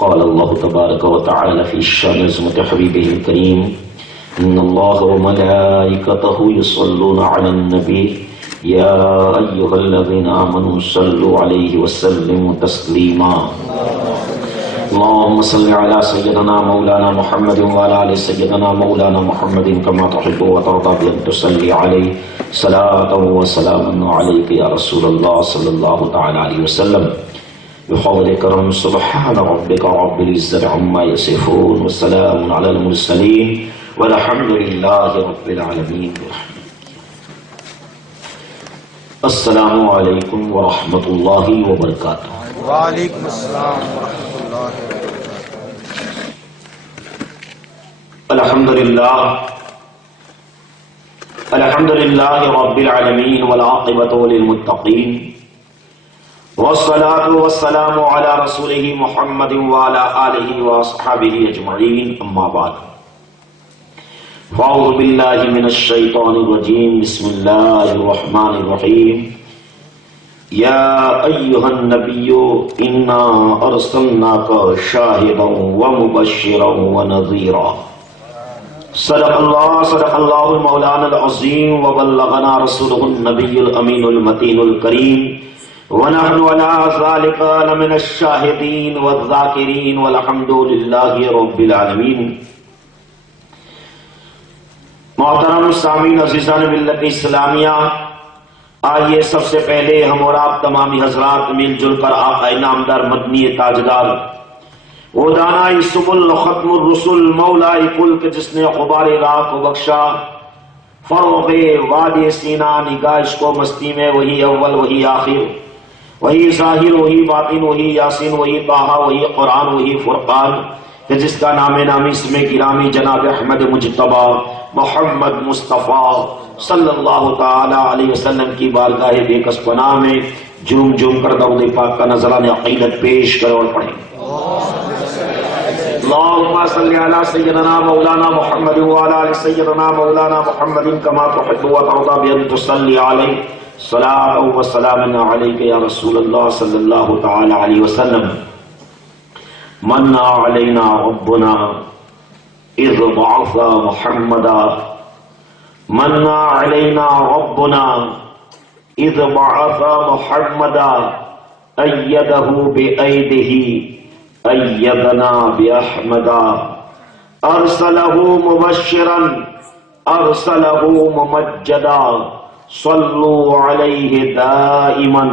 قال الله تبارك وتعالى في شأن عظمة حبيبه الكريم إن الله وملائكته يصلون على النبي يا أيها الذين آمنوا صلوا عليه وسلموا تسليما اللهم صل على سيدنا مولانا محمد وعلى آل سيدنا مولانا محمد كما تحب وترضى بأن تصلي عليه صلاة وسلاما عليك يا رسول الله صلى الله تعالى عليه وسلم بقول كرم سبحان ربك رب العزة عما يصفون والسلام على المرسلين والحمد لله رب العالمين. السلام علیکم ورحمۃ اللہ وبرکاتہ. وعلیکم السلام ورحمۃ اللہ وبرکاتہ. الحمد للہ رب العالمین والعاقبۃ للمتقین والصلاة والسلام على رسوله محمد وعلى آلہ واصحابہ اجمعین. اما بعد فاعوذ باللہ من الشیطان الرجیم بسم اللہ الرحمن الرحیم. یا ایہا النبی انا ارسلناک شاہدا ومبشرا ونذیرا. صدق اللہ المولانا العظیم وبلغنا رسولہ النبی الامین المتین الکریم ونحن على ذلك لمن الشاہدین والذاکرین والحمد للہ رب العالمین. محترم سامعین عزیزان ملت اسلامیہ، آئیے سب سے پہلے ہم اور آپ تمامی حضرات مل جل کر آقا نامدار مدنی تاجدار وہ دانائی سبل ختم الرسل مولائی کل کے جس نے غبار راہ کو بخشا، فروغ وادی سینہ نگاہش کو مستی میں وہی اول وہی آخر، وہی ظاہر وہی باطن، وہی یاسین وہی طٰہٰ وہی قرآن وہی فرقان، کہ جس کا نام نامی اسم گرامی جناب احمد مجتبی محمد مصطفیٰ صلی اللہ تعالی علیہ وسلم کی بارگاہ بے کس پناہ میں جھوم جھوم کر درود پاک کا نذرانِ عقیدت پیش کریں اور پڑھیں. اللہم صلی علی سیدنا مولانا محمد وعلی آل سیدنا مولانا محمد کما تحب وترضى بأن تصلی علیہ صلاة وسلام علیک یا رسول اللہ صلی اللہ تعالی علیہ وسلم. من علینا ربنا اذ بعث محمدا، من علینا ربنا اذ بعث محمدا ایدہ بایدہ ایدنا باحمدا، ارسلہ مبشرا ارسلہ ممجدا، صلوا علیہ دائما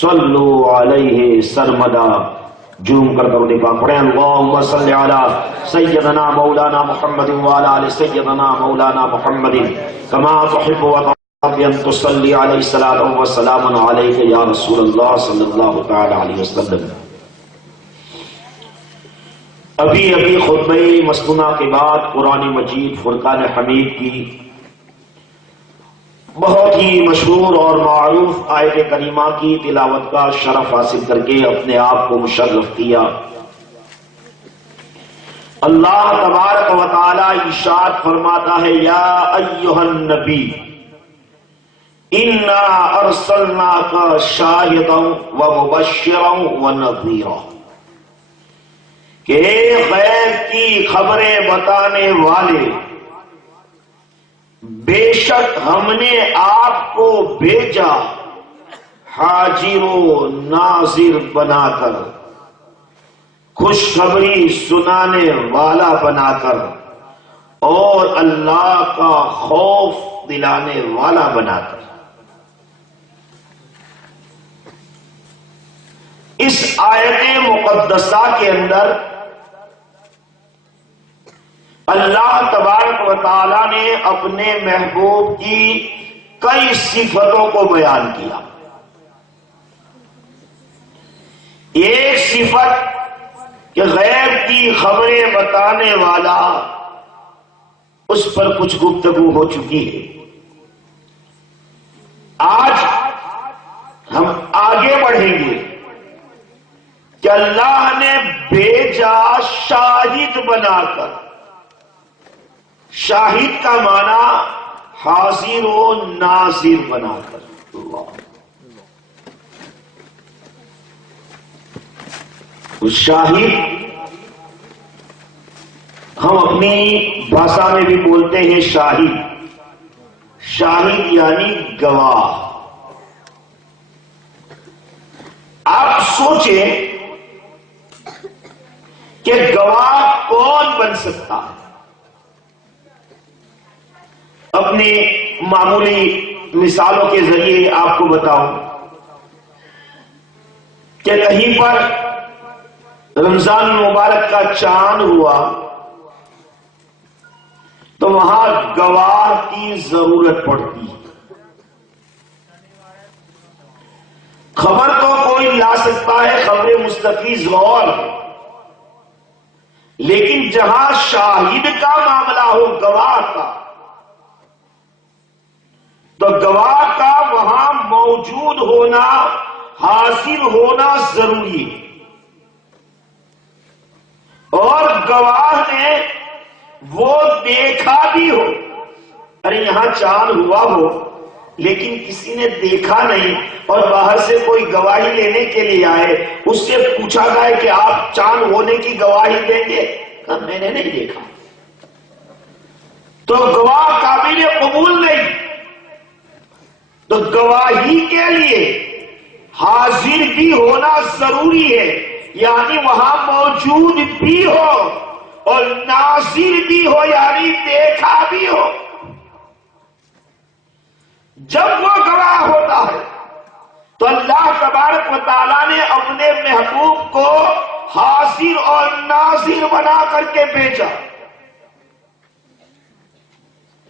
صلوا علیہ سرمدا. جھوم کر درود پاک پڑھیں. اللہم صلی علی سیدنا مولانا محمد وعلی آل سیدنا مولانا محمد کما تحب وترضى ان تصلی علیہ الصلاۃ والسلام علیک یا رسول اللہ صلی اللہ تعالی علیہ وسلم. ابھی خطبہ مسنونہ کے بعد قرآن مجید فرقان حمید کی بہت ہی مشہور اور معروف آیت کریمہ کی تلاوت کا شرف حاصل کر کے اپنے آپ کو مشرف کیا. اللہ تبارک و تعالی ارشاد فرماتا ہے یا ایھا النبی انا ارسلناک شاہدا ومبشرا ونذیرا، کہ غیب کی خبریں بتانے والے، بے شک ہم نے آپ کو بھیجا حاضر و ناظر بنا کر، خوشخبری سنانے والا بنا کر، اور اللہ کا خوف دلانے والا بنا کر. اس آیت مقدسہ کے اندر اللہ تبارک و تعالی نے اپنے محبوب کی کئی صفتوں کو بیان کیا. ایک صفت کہ غیب کی خبریں بتانے والا، اس پر کچھ گفتگو ہو چکی ہے. آج ہم آگے بڑھیں گے کہ اللہ نے بھیجا شاہد بنا کر. شاہد کا معنی حاضر و ناظر بنا کر. شاہد ہم اپنی بھاشا میں بھی بولتے ہیں شاہد. شاہد یعنی گواہ. آپ سوچیں کہ گواہ کون بن سکتا ہے؟ اپنے معمولی مثالوں کے ذریعے آپ کو بتاؤں کہ کہیں پر رمضان مبارک کا چاند ہوا تو وہاں گواہ کی ضرورت پڑتی ہے. خبر تو کوئی لا سکتا ہے، خبر مستفیض اور، لیکن جہاں شاہد کا معاملہ ہو، گواہ کا، تو گواہ کا وہاں موجود ہونا، حاضر ہونا ضروری ہے. اور گواہ نے وہ دیکھا بھی ہو. ارے یہاں چاند ہوا ہو لیکن کسی نے دیکھا نہیں، اور باہر سے کوئی گواہی لینے کے لیے آئے، اس سے پوچھا جائے کہ آپ چاند ہونے کی گواہی دیں گے؟ کہا میں نے نہیں دیکھا. تو گواہ قابل قبول نہیں. تو گواہی کے لیے حاضر بھی ہونا ضروری ہے، یعنی وہاں موجود بھی ہو اور ناظر بھی ہو، یعنی دیکھا بھی ہو. جب وہ گواہ ہوتا ہے تو اللہ تبارک و تعالیٰ نے اپنے محبوب کو حاضر اور ناظر بنا کر کے بھیجا.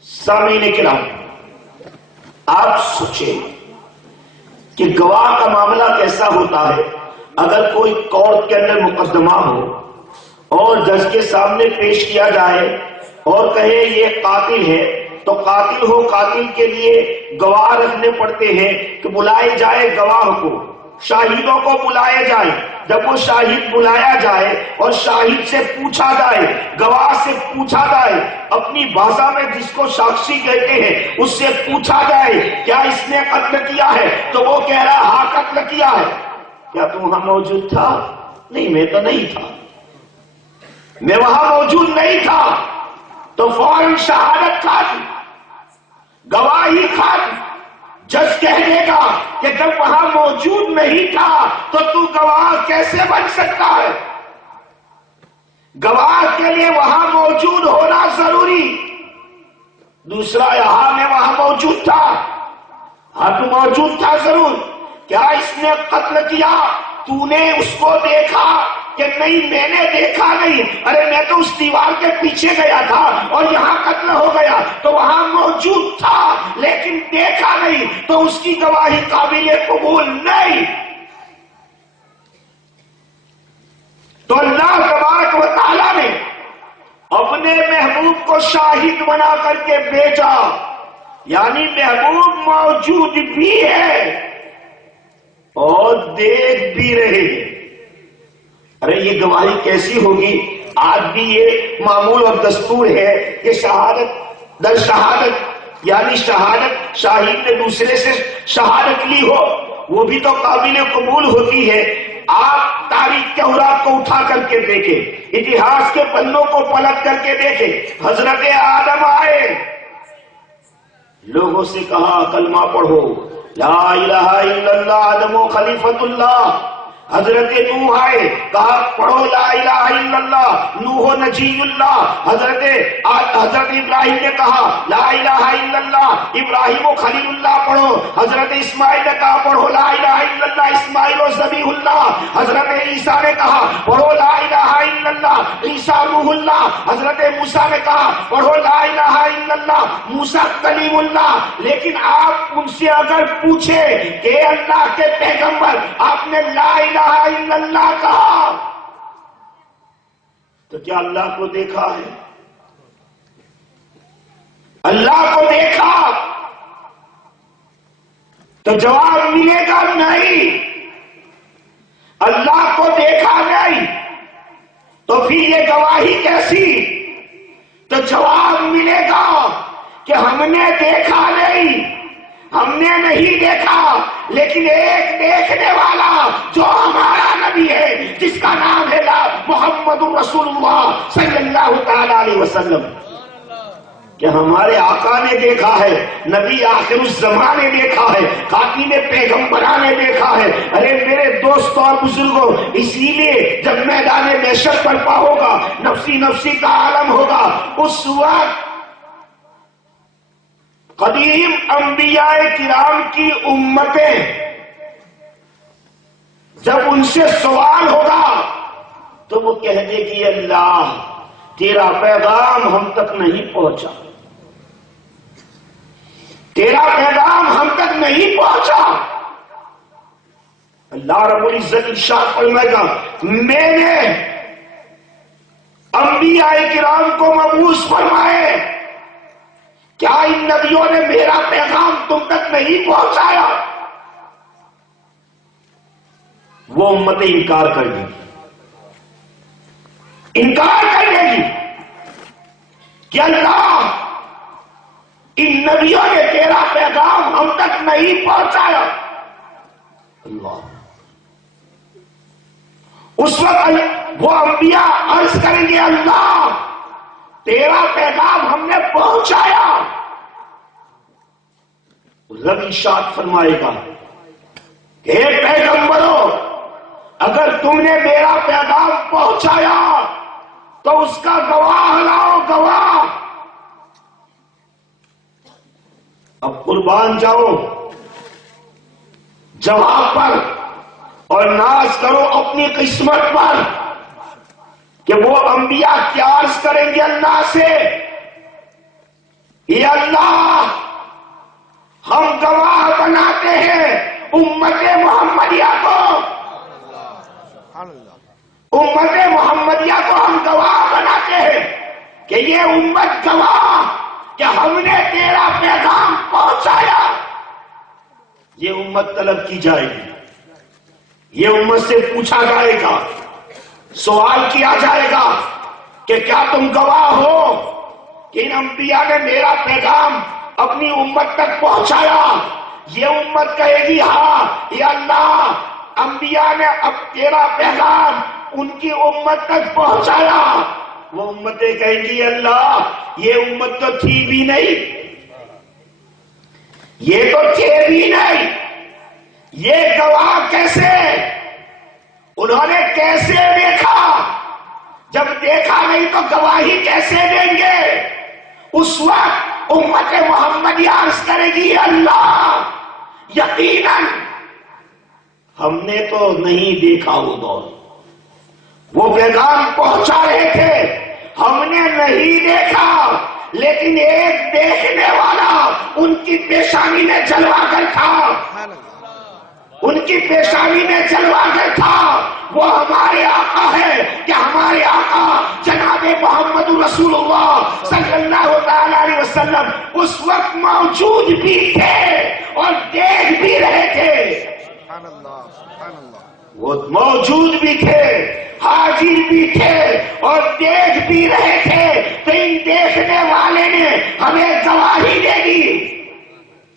سامعین کرام، آپ سوچیں کہ گواہ کا معاملہ کیسا ہوتا ہے. اگر کوئی کورٹ کے اندر مقدمہ ہو اور جج کے سامنے پیش کیا جائے اور کہے یہ قاتل ہے، تو قاتل ہو، قاتل کے لیے گواہ رکھنے پڑتے ہیں کہ بلائے جائے گواہ کو، شاہدوں کو بلائے جائے. جب وہ شاہد بلایا جائے اور شاہد سے پوچھا جائے، گواہ سے پوچھا جائے، اپنی بھاشا میں جس کو ساکشی کہتے ہیں اس سے پوچھا جائے کیا اس نے قتل کیا ہے، تو وہ کہہ رہا ہاں قتل کیا ہے. کیا تم وہاں موجود تھا؟ نہیں، میں تو نہیں تھا، میں وہاں موجود نہیں تھا. تو فوراً شہادت کھا دی، گواہی کھا دی. جج کہہ دے گا کہ جب وہاں موجود نہیں تھا تو گواہ کیسے بن سکتا ہے؟ گواہ کے لیے وہاں موجود ہونا ضروری. دوسرا، یہاں میں وہاں موجود تھا. ہاں تو موجود تھا ضرور. کیا اس نے قتل کیا؟ تو نے اس کو دیکھا کہ نہیں میں نے دیکھا نہیں. ارے میں تو اس دیوار کے پیچھے گیا تھا اور یہاں قتل ہو گیا. تو وہاں موجود تھا لیکن دیکھا نہیں، تو اس کی گواہی قابل قبول نہیں. تو اللہ تبارک و تعالیٰ نے اپنے محبوب کو شاہد بنا کر کے بھیجا، یعنی محبوب موجود بھی ہے اور دیکھ بھی رہے ہیں. ارے یہ گواہی کیسی ہوگی؟ آج بھی یہ معمول اور دستور ہے کہ شہادت در شہادت، یعنی شہادت شاہد نے دوسرے سے شہادت لی ہو، وہ بھی تو قابل قبول ہوتی ہے. آپ تاریخ کے اوراق کو اٹھا کر کے دیکھیں، اتہاس کے پنوں کو پلٹ کر کے دیکھیں. حضرت آدم آئے، لوگوں سے کہا کلمہ پڑھو لا الہ الا اللہ آدم و خلیفۃ اللہ. حضرت نوح آئے، کہا پڑھو لا الہ الا اللہ نوح نجی اللہ. حضرت ابراہیم نے کہا لا الہ الا اللہ ابراہیم و خلیل اللہ پڑھو. حضرت اسماعیل نے کہا پڑھو لا الہ الا اللہ اسماعیل و ذبیح اللہ. حضرت عیسیٰ نے کہا پڑھو لا الہ الا اللہ عیسیٰ روح اللہ. حضرت موسیٰ نے کہا پڑھو لا الہ الا اللہ موسیٰ کلیم اللہ. لیکن آپ ان سے اگر پوچھے کہ اللہ کے پیغمبر آپ نے لا الہ الا اللہ کہا تو کیا اللہ کو دیکھا ہے؟ اللہ کو دیکھا تو جواب ملے گا نہیں. اللہ کو دیکھا نہیں تو پھر یہ گواہی کیسی؟ تو جواب ملے گا کہ ہم نے دیکھا نہیں، ہم نے نہیں دیکھا، لیکن ایک دیکھنے والا جو ہمارا نبی ہے جس کا نام ہے محمد رسول اللہ صلی اللہ تعالی علیہ وسلم کہ ہمارے آقا نے دیکھا ہے، نبی آخر الزمان نے دیکھا ہے، خاتم پیغمبران نے دیکھا ہے۔ ارے میرے دوستوں اور بزرگوں، اسی لیے جب میدان محشر برپا ہوگا، نفسی نفسی کا عالم ہوگا، اس وقت قدیم انبیاء کرام کی امتیں جب ان سے سوال ہوگا تو وہ کہہ دے کہ اللہ تیرا پیغام ہم تک نہیں پہنچا، تیرا پیغام ہم تک نہیں پہنچا۔ اللہ رب العزت ارشاد فرمائے گا میں نے انبیاء کرام کو مبعوث فرمائے، کیا ان نبیوں نے میرا پیغام تم تک نہیں پہنچایا؟ وہ امتیں انکار کر دیں گی، انکار کر دے گی کہ اللہ ان نبیوں نے تیرا پیغام ہم تک نہیں پہنچایا۔ اللہ اس وقت وہ انبیاء عرض کریں گے اللہ تیرا پیغام ہم نے پہنچایا۔ رب ارشاد فرمائے گا کہ اے پیغمبروں اگر تم نے میرا پیغام پہنچایا تو اس کا گواہ لاؤ، گواہ۔ اب قربان جاؤ جواب پر اور ناز کرو اپنی قسمت پر کہ وہ انبیاء کیا عرض کریں گے اللہ سے، یہ اللہ ہم گواہ بناتے ہیں امت محمدیہ کو، امت محمدیہ کو ہم گواہ بناتے ہیں کہ یہ امت گواہ کہ ہم نے تیرا پیغام پہنچایا۔ یہ امت طلب کی جائے گی، یہ امت سے پوچھا جائے گا، سوال کیا جائے گا کہ کیا تم گواہ ہو کہ ان انبیاء نے میرا پیغام اپنی امت تک پہنچایا؟ یہ امت کہے گی ہاں یا اللہ انبیاء نے اب تیرا پیغام ان کی امت تک پہنچایا۔ وہ امتیں کہیں گی اللہ یہ امت تو تھی بھی نہیں، یہ تو تھے بھی نہیں، یہ گواہ کیسے؟ انہوں نے کیسے دیکھا؟ جب دیکھا نہیں تو گواہی کیسے دیں گے؟ اس وقت امت محمدیہ عرض کرے گی اللہ یقیناً ہم نے تو نہیں دیکھا وہ دور، وہ پیغام پہنچا رہے تھے ہم نے نہیں دیکھا، لیکن ایک دیکھنے والا ان کی پیشانی میں جلوا کر تھا، ان کی پیشانی میں جلوا کر تھا۔ وہ ہمارے آقا ہے کہ ہمارے آقا جناب محمد رسول اللہ صلی اللہ تعالی علیہ وسلم اس وقت موجود بھی تھے اور دیکھ بھی رہے تھے، وہ موجود بھی تھے، حاضر بھی تھے اور دیکھ بھی رہے تھے۔ تو ان دیکھنے والے نے ہمیں گواہی دے دی،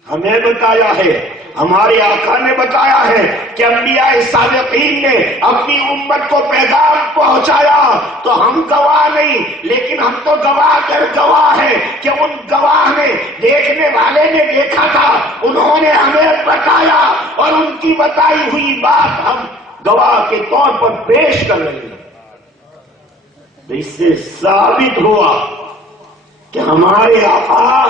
ہمیں بتایا ہے، ہمارے آقا نے بتایا ہے کہ انبیاء سابقین نے اپنی امت کو پیغام پہنچایا، تو ہم گواہ نہیں لیکن ہم تو گواہ کر گواہ ہیں کہ ان گواہ نے، دیکھنے والے نے دیکھا تھا، انہوں نے ہمیں بتایا اور ان کی بتائی ہوئی بات ہم گواہ کے طور پر پیش کر رہے ہیں۔ تو اس سے ثابت ہوا کہ ہمارے آقا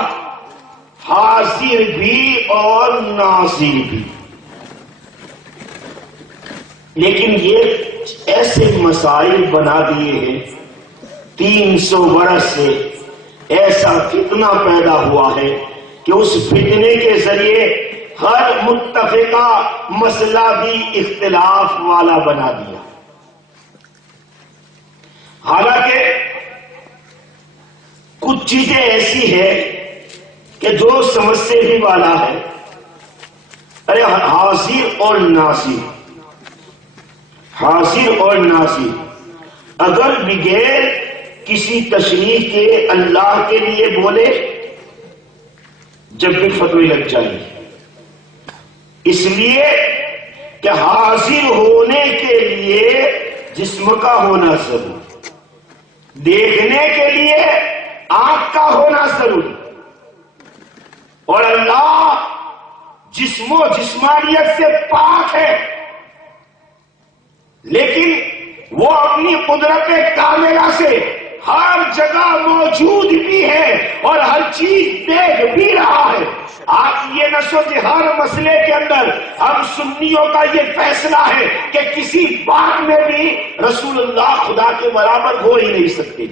حاضر بھی اور ناظر بھی، لیکن یہ ایسے مسائل بنا دیے ہیں 300 برس سے ایسا فتنہ پیدا ہوا ہے کہ اس فتنے کے ذریعے ہر متفقہ مسئلہ بھی اختلاف والا بنا دیا۔ حالانکہ کچھ چیزیں ایسی ہیں کہ جو سمجھ سے بھی والا ہے۔ ارے حاضر اور ناظر، حاضر اور ناظر اگر بغیر کسی تشریح کے اللہ کے لیے بولے جب بھی فتوی لگ جائیں گے، اس لیے کہ حاضر ہونے کے لیے جسم کا ہونا ضروری، دیکھنے کے لیے آنکھ کا ہونا ضروری، اور اللہ جسم و جسمانیت سے پاک ہے، لیکن وہ اپنی قدرت کاملہ سے ہر جگہ موجود بھی ہے اور ہر چیز دیکھ بھی رہا ہے۔ آپ یہ نہ سوچیں ہر مسئلے کے اندر ہم سنیوں کا یہ فیصلہ ہے کہ کسی بات میں بھی رسول اللہ خدا کے برابر ہو ہی نہیں سکتے۔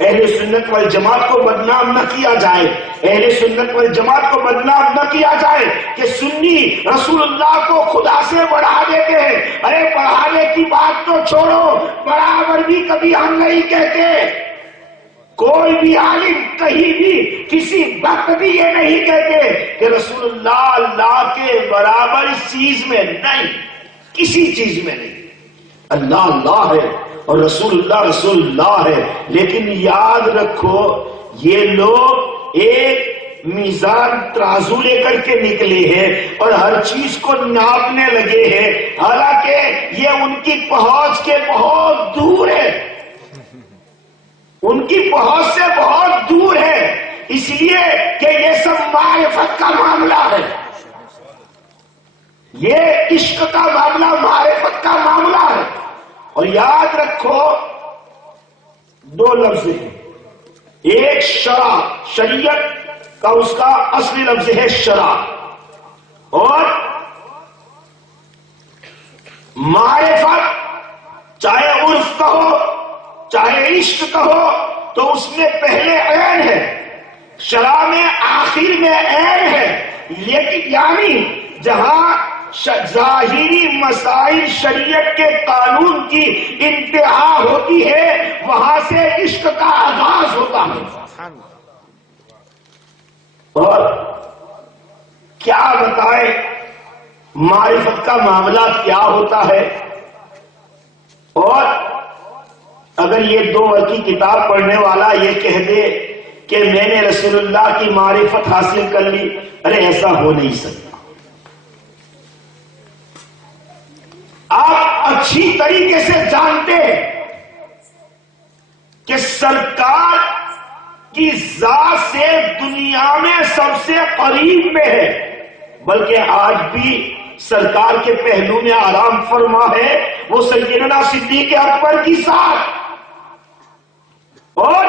اہل سنت والجماعت کو بدنام نہ کیا جائے، اہل سنت والجماعت کو بدنام نہ کیا جائے کہ سنی رسول اللہ کو خدا سے بڑھا دیتے ہیں۔ ارے بڑھانے کی بات تو چھوڑو، برابر بھی کبھی ہم نہیں کہتے۔ کوئی بھی عالم کہیں بھی کسی وقت بھی یہ نہیں کہتے کہ رسول اللہ اللہ کے برابر اس چیز میں نہیں، کسی چیز میں نہیں۔ اللہ اللہ ہے اور رسول اللہ ہے، لیکن یاد رکھو یہ لوگ ایک میزان ترازو لے کر کے نکلے ہیں اور ہر چیز کو ناپنے لگے ہیں، حالانکہ یہ ان کی پہنچ کے بہت دور ہے، ان کی پہنچ سے بہت دور ہے، اس لیے کہ یہ سب معرفت کا معاملہ ہے، یہ عشق کا معاملہ معرفت کا معاملہ ہے۔ اور یاد رکھو دو لفظ ہیں، ایک شرع، شریعت کا اس کا اصلی لفظ ہے شرع، اور معرفت چاہے عرف کہو چاہے عشق کہو تو اس میں پہلے عین ہے، شرع میں آخر میں عین ہے، لیکن یعنی جہاں ظاہری مسائل شریعت کے قانون کی انتہا ہوتی ہے وہاں سے عشق کا آغاز ہوتا ہے۔ اور کیا بتائیں معرفت کا معاملہ کیا ہوتا ہے، اور اگر یہ دو وقت کی کتاب پڑھنے والا یہ کہہ دے کہ میں نے رسول اللہ کی معرفت حاصل کر لی، ارے ایسا ہو نہیں سکتا۔ آپ اچھی طریقے سے جانتے ہیں کہ سرکار کی ذات سے دنیا میں سب سے قریب میں ہے، بلکہ آج بھی سرکار کے پہلو میں آرام فرما ہے وہ سیدنا صدیق اکبر کی ذات، اور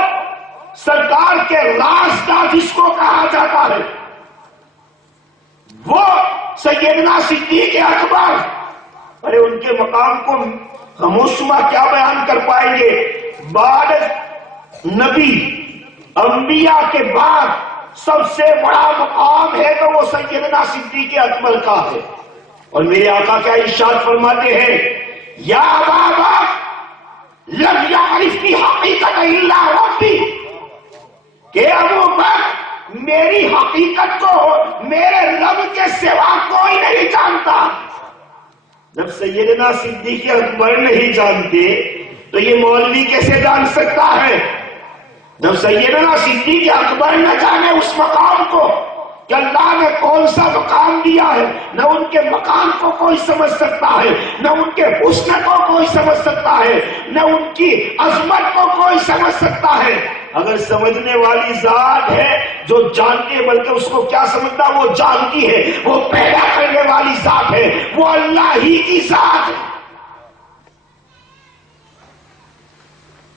سرکار کے رازدار جس کو کہا جاتا ہے وہ سیدنا صدیق اکبر۔ ارے ان کے مقام کو خاموش شما کیا بیان کر پائیں گے؟ بعد نبی انبیاء کے بعد سب سے بڑا مقام ہے تو وہ سیدنا صدیق اکبر کا ہے، اور میرے آقا کیا ارشاد فرماتے ہیں، یا بابا لم یعرف کی حقیقت الا ربی، کہ ابو بکر میری حقیقت کو میرے رب کے سوا کوئی نہیں جانتا۔ جب سیدنا صدیق اکبر نہیں جانتے تو یہ مولوی کیسے جان سکتا ہے؟ جب سیدنا صدیق اکبر نہ جانے اس مقام کو کہ اللہ نے کون سا مقام دیا ہے، نہ ان کے مقام کو کوئی سمجھ سکتا ہے، نہ ان کے حسن کو کوئی سمجھ سکتا ہے، نہ ان کی عظمت کو کوئی سمجھ سکتا ہے۔ اگر سمجھنے والی ذات ہے جو جانتی ہے، بلکہ اس کو کیا سمجھتا، وہ جانتی ہے، وہ پیدا کرنے والی ذات ہے، وہ اللہ ہی کی ذات ہے۔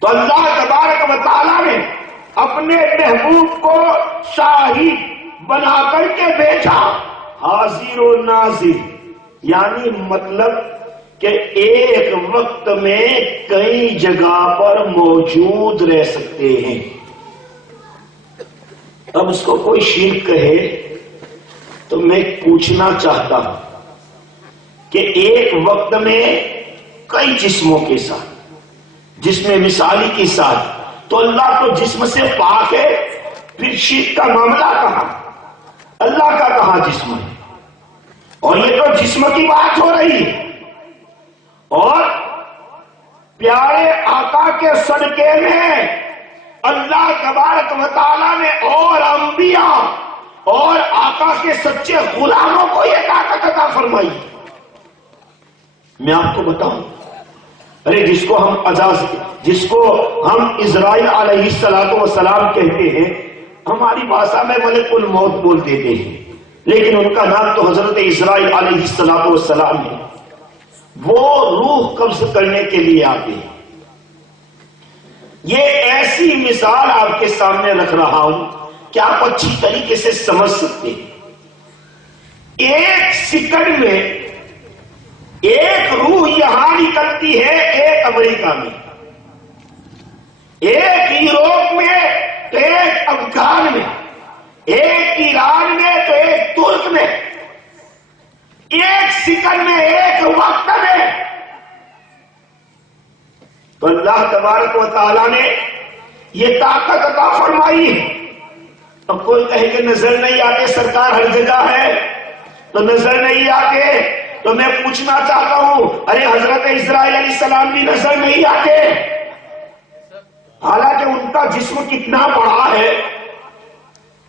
تو اللہ تبارک و تعالیٰ نے اپنے محبوب کو شاہد بنا کر کے بیچا، حاضر و ناظر، یعنی مطلب کہ ایک وقت میں کئی جگہ پر موجود رہ سکتے ہیں۔ اب اس کو کوئی شرک کہے تو میں پوچھنا چاہتا ہوں کہ ایک وقت میں کئی جسموں کے ساتھ، جسم مثالی کے ساتھ، تو اللہ تو جسم سے پاک ہے، پھر شرک کا معاملہ کہاں؟ اللہ کا کہاں جسم ہے؟ اور یہ تو جسم کی بات ہو رہی ہے، اور پیارے آقا کے صدقے میں اللہ تبارک و تعالیٰ نے اور انبیاء اور آقا کے سچے غلاموں کو یہ طاقت عطا فرمائی۔ میں آپ کو بتاؤں، ارے جس کو ہم اسرائیل علیہ السلام کہتے ہیں، ہماری بھاشا میں ملک الموت بول دیتے ہیں، لیکن ان کا نام تو حضرت اسرائیل علیہ السلام ہے۔ وہ روح قبض کرنے کے لیے آتے ہیں۔ یہ ایسی مثال آپ کے سامنے رکھ رہا ہوں کہ آپ اچھی طریقے سے سمجھ سکتے ہیں۔ ایک سیکنڈ میں ایک روح یہاں نکلتی ہے، ایک امریکہ میں، ایک یوروپ میں تو ایک افغان میں، ایک ایران میں تو ایک ترک میں، ایک سیکنڈ میں، ایک وقت میں۔ تو اللہ تبارک و تعالیٰ نے یہ طاقت عطا فرمائی ہے۔ اب کوئی کہے کہ نظر نہیں آتے، سرکار ہر جگہ ہے تو نظر نہیں آتے، تو میں پوچھنا چاہتا ہوں، ارے حضرت اسرائیل علیہ السلام بھی نظر نہیں آتے، حالانکہ ان کا جسم کتنا بڑا ہے۔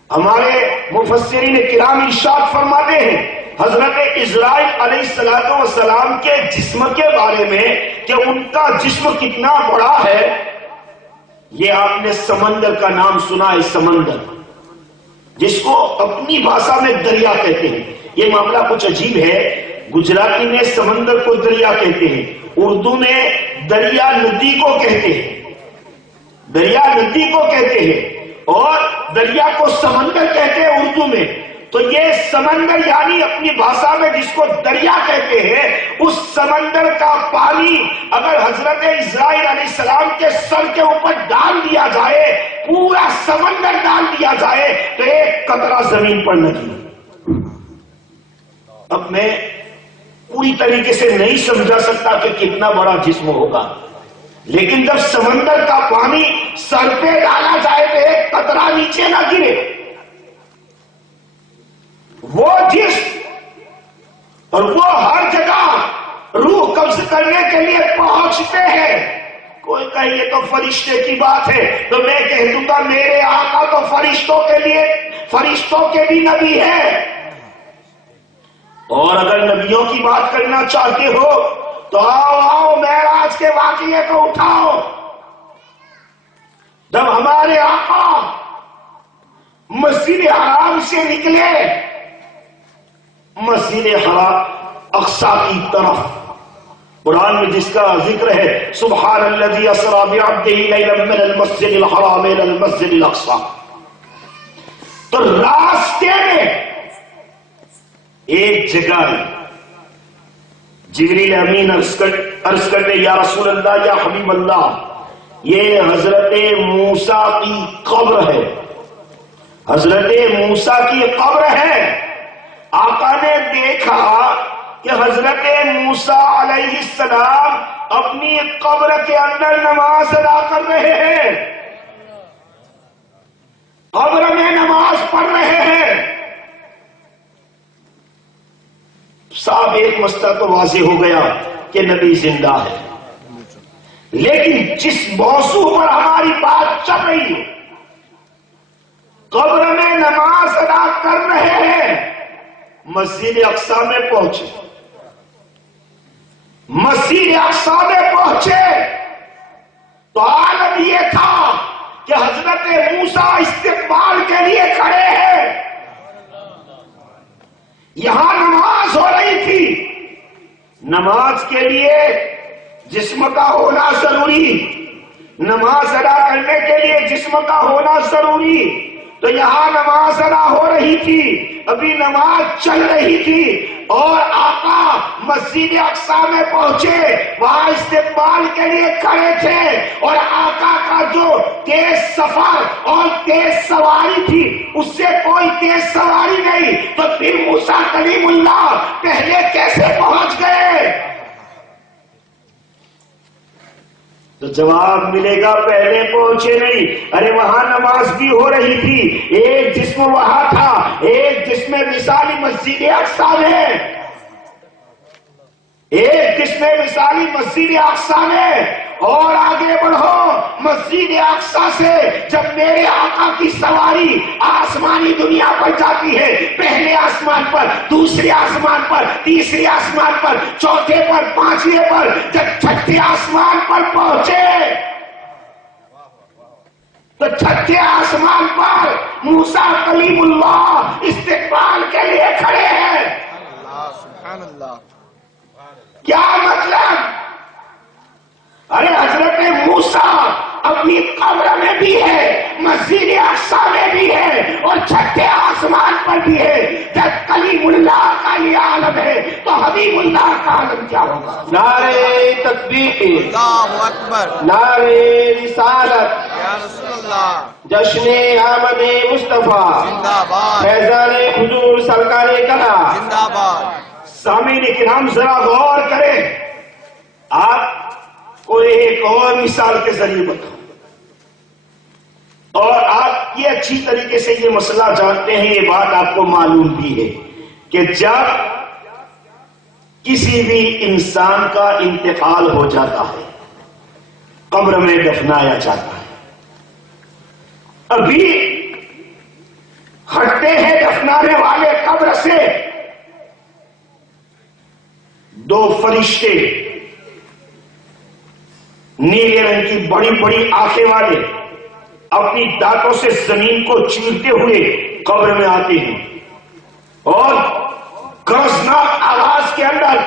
ہمارے مفسرین کرام ارشاد فرماتے ہیں حضرت اسرائیل علیہ السلام کے جسم کے بارے میں کہ ان کا جسم کتنا بڑا ہے۔ یہ آپ نے سمندر کا نام سنا ہے، سمندر، جس کو اپنی بھاشا میں دریا کہتے ہیں۔ یہ معاملہ کچھ عجیب ہے، گجراتی میں سمندر کو دریا کہتے ہیں، اردو میں دریا ندی کو کہتے ہیں، دریا ندی کو کہتے ہیں، اور دریا کو سمندر کہتے ہیں اردو میں۔ تو یہ سمندر یعنی اپنی بھاشا میں جس کو دریا کہتے ہیں، اس سمندر کا پانی اگر حضرت اسرائیل علیہ السلام کے سر کے اوپر ڈال دیا جائے، پورا سمندر ڈال دیا جائے، تو ایک قطرہ زمین پر نہیں۔ اب میں پوری طریقے سے نہیں سمجھا سکتا کہ کتنا بڑا جسم ہوگا، لیکن جب سمندر کا پانی سر پہ ڈالا جائے تو ایک قطرہ نیچے نہ گرے۔ وہ جسم اور وہ ہر جگہ روح قبض کرنے کے لیے پہنچتے ہیں۔ کوئی کہے یہ تو فرشتے کی بات ہے، تو میں کہہ دوں گا میرے آقا تو فرشتوں کے بھی نبی ہے۔ اور اگر نبیوں کی بات کرنا چاہتے ہو تو آؤ معراج کے واقعے کو اٹھاؤ۔ جب ہمارے آقا مسجد حرام سے نکلے، مسجد حرام اقصی کی طرف، قرآن میں جس کا ذکر ہے سبحان الذی اسری بعبدہ لیلا من المسجد الحرام الی المسجد الاقصی، تو راستے میں ایک جگہ جبریل امین عرض کرنے یا رسول اللہ یا حبیب اللہ، یہ حضرت موسیٰ کی قبر ہے، حضرت موسیٰ کی قبر ہے۔ آقا نے دیکھا کہ حضرت موسیٰ علیہ السلام اپنی قبر کے اندر نماز ادا کر رہے ہیں، قبر میں نماز پڑھ رہے ہیں۔ صاحب ایک مسئلہ تو واضح ہو گیا کہ نبی زندہ ہے، لیکن جس موضوع پر ہماری بات چل رہی ہے، قبر میں نماز ادا کر رہے ہیں، مسجد اقصی میں پہنچے، مسجد اقصی میں پہنچے تو حالت یہ تھا کہ حضرت موسیٰ استقبال کے لیے کھڑے ہیں۔ یہاں نماز ہو رہی تھی، نماز کے لیے جسم کا ہونا ضروری، نماز ادا کرنے کے لیے جسم کا ہونا ضروری، تو یہاں نماز ادا ہو رہی تھی، ابھی نماز چل رہی تھی، اور آقا مسجد اقصی میں پہنچے، وہاں استقبال کے لیے کھڑے تھے، اور آقا کا جو تیز سفر اور تیز سواری تھی اس سے کوئی تیز سواری نہیں، تو پھر موسیٰ کلیم اللہ پہلے کیسے پہنچ گئے؟ تو جواب ملے گا پہلے پہنچے نہیں، ارے وہاں نماز بھی ہو رہی تھی، ایک جسم وہاں تھا، ایک جسم مثالی مسجد اقصی میں، ایک جسم مثالی مسجد اقصی میں، اور آگے بڑھو مسجد اقصی سے جب میرے آقا کی سواری آسمانی دنیا پر جاتی ہے، پہلے آسمان پر، دوسرے آسمان پر، تیسرے آسمان پر، چوتھے پر، پانچویں پر، جب چھٹے آسمان پر پہنچے تو چھٹے آسمان پر موسیٰ کلیم اللہ استقبال کے لیے کھڑے ہیں۔ اللہ سبحان اللہ۔ کیا مطلب؟ ارے حضرت موسیٰ اپنی قبر میں بھی ہے، مسجد اقصی میں بھی ہے، اور چھٹے آسمان پر بھی ہے۔ جب کلیم اللہ کا یہ عالم ہے تو حبیب اللہ کا عالم کیا ہوگا؟ نعرے تکبیر، اللہ اکبر، نعرے رسالت، یا رسول اللہ، جشن آمد مصطفیٰ، زندہ باد، فیضان حضور سرکار کلا۔ زندہ باد۔ سامعین کرام ذرا غور کریں، آپ کو ایک اور مثال کے ذریعے بتاؤں، اور آپ یہ اچھی طریقے سے یہ مسئلہ جانتے ہیں، یہ بات آپ کو معلوم بھی ہے کہ جب کسی بھی انسان کا انتقال ہو جاتا ہے، قبر میں دفنایا جاتا ہے، ابھی ہٹتے ہیں دفنانے والے قبر سے دو فرشتے نیلے رنگ کی بڑی بڑی آنکھیں والے اپنی دانتوں سے زمین کو چیرتے ہوئے قبر میں آتے ہیں، اور گرجناک آواز کے اندر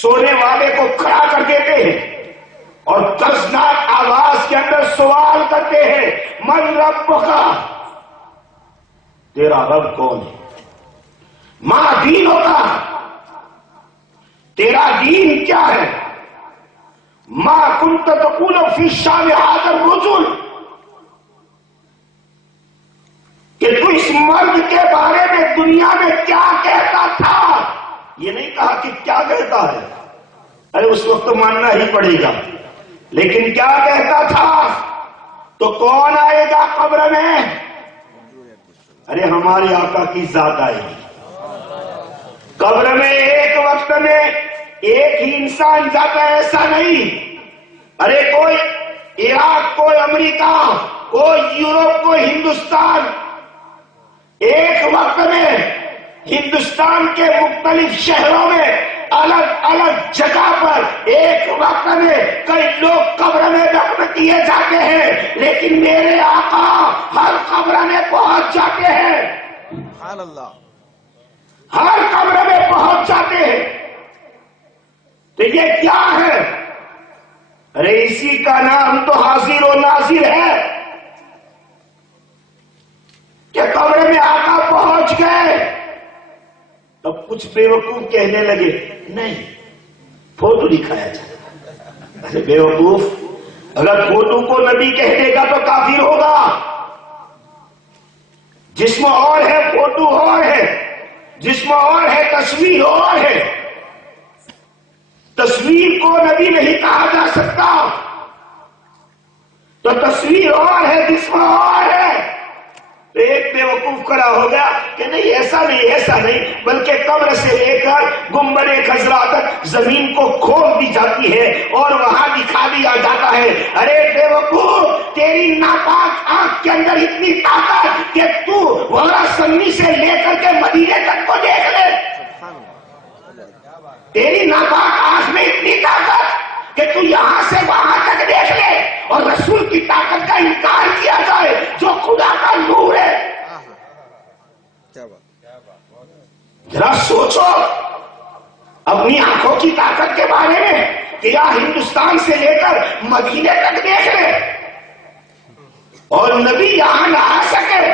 سونے والے کو کھڑا کر دیتے ہیں، اور گرجناک آواز کے اندر سوال کرتے ہیں، من ربک، تیرا رب کون ہے؟ ما دینک، تیرا دین کیا ہے؟ ما کنت تقول فی شان ھذا الرجل، کہ تو اس مرد کے بارے میں دنیا میں کیا کہتا تھا؟ یہ نہیں کہا کہ کیا کہتا ہے، ارے اس وقت تو ماننا ہی پڑے گا، لیکن کیا کہتا تھا؟ تو کون آئے گا قبر میں؟ ارے ہمارے آقا کی ذات آئے گی قبر میں۔ ایک وقت میں ایک ہی انسان جاتا ہے ایسا نہیں، ارے کوئی عراق، کوئی امریکہ، کوئی یورپ، کوئی ہندوستان، ایک وقت میں ہندوستان کے مختلف شہروں میں الگ الگ جگہ پر ایک وقت میں کئی لوگ قبر میں دفن کیے جاتے ہیں، لیکن میرے آقا ہر قبر میں پہنچ جاتے ہیں، سبحان اللہ۔ ہر قبر میں پہنچ جاتے ہیں۔ تو یہ کیا ہے؟ ارے اسی کا نام تو حاضر و ناظر ہے کہ قبر میں آقا پہنچ گئے۔ اب کچھ بیوقوف کہنے لگے نہیں فوٹو دکھایا جائے۔ ارے بیوقوف، اگر فوٹو کو نبی کہہ دے گا تو کافر ہوگا۔ جسم اور ہے، فوٹو اور ہے، جسم اور ہے، تصویر اور ہے۔ تصویر کو نبی نہیں کہا جا سکتا، تو تصویر اور ہے، جسم اور ہے۔ تو ایک بیوقوف کھڑا ہو گیا کہ نہیں ایسا نہیں، ایسا نہیں، بلکہ قبر سے لے کر گنبد خضرا تک زمین کو کھول دی جاتی ہے اور وہاں دکھا دیا جاتا ہے۔ ارے بیوقوف، تیری ناپاک آنکھ کے اندر اتنی طاقت کہ تو وہاں سنی سے لے کر کے مدینے تک کو دیکھ لے، تیری ناپاک آنکھ میں اتنی طاقت کہ تو یہاں سے وہاں تک دیکھ لے، اور رسول کی طاقت کا انکار کیا جائے جو خدا کا نور ہے۔ کیا بات۔ ذرا سوچو اپنی آنکھوں کی طاقت کے بارے میں کہ یا ہندوستان سے لے کر مدینے تک دیکھ لے اور نبی یہاں نہ آ سکے۔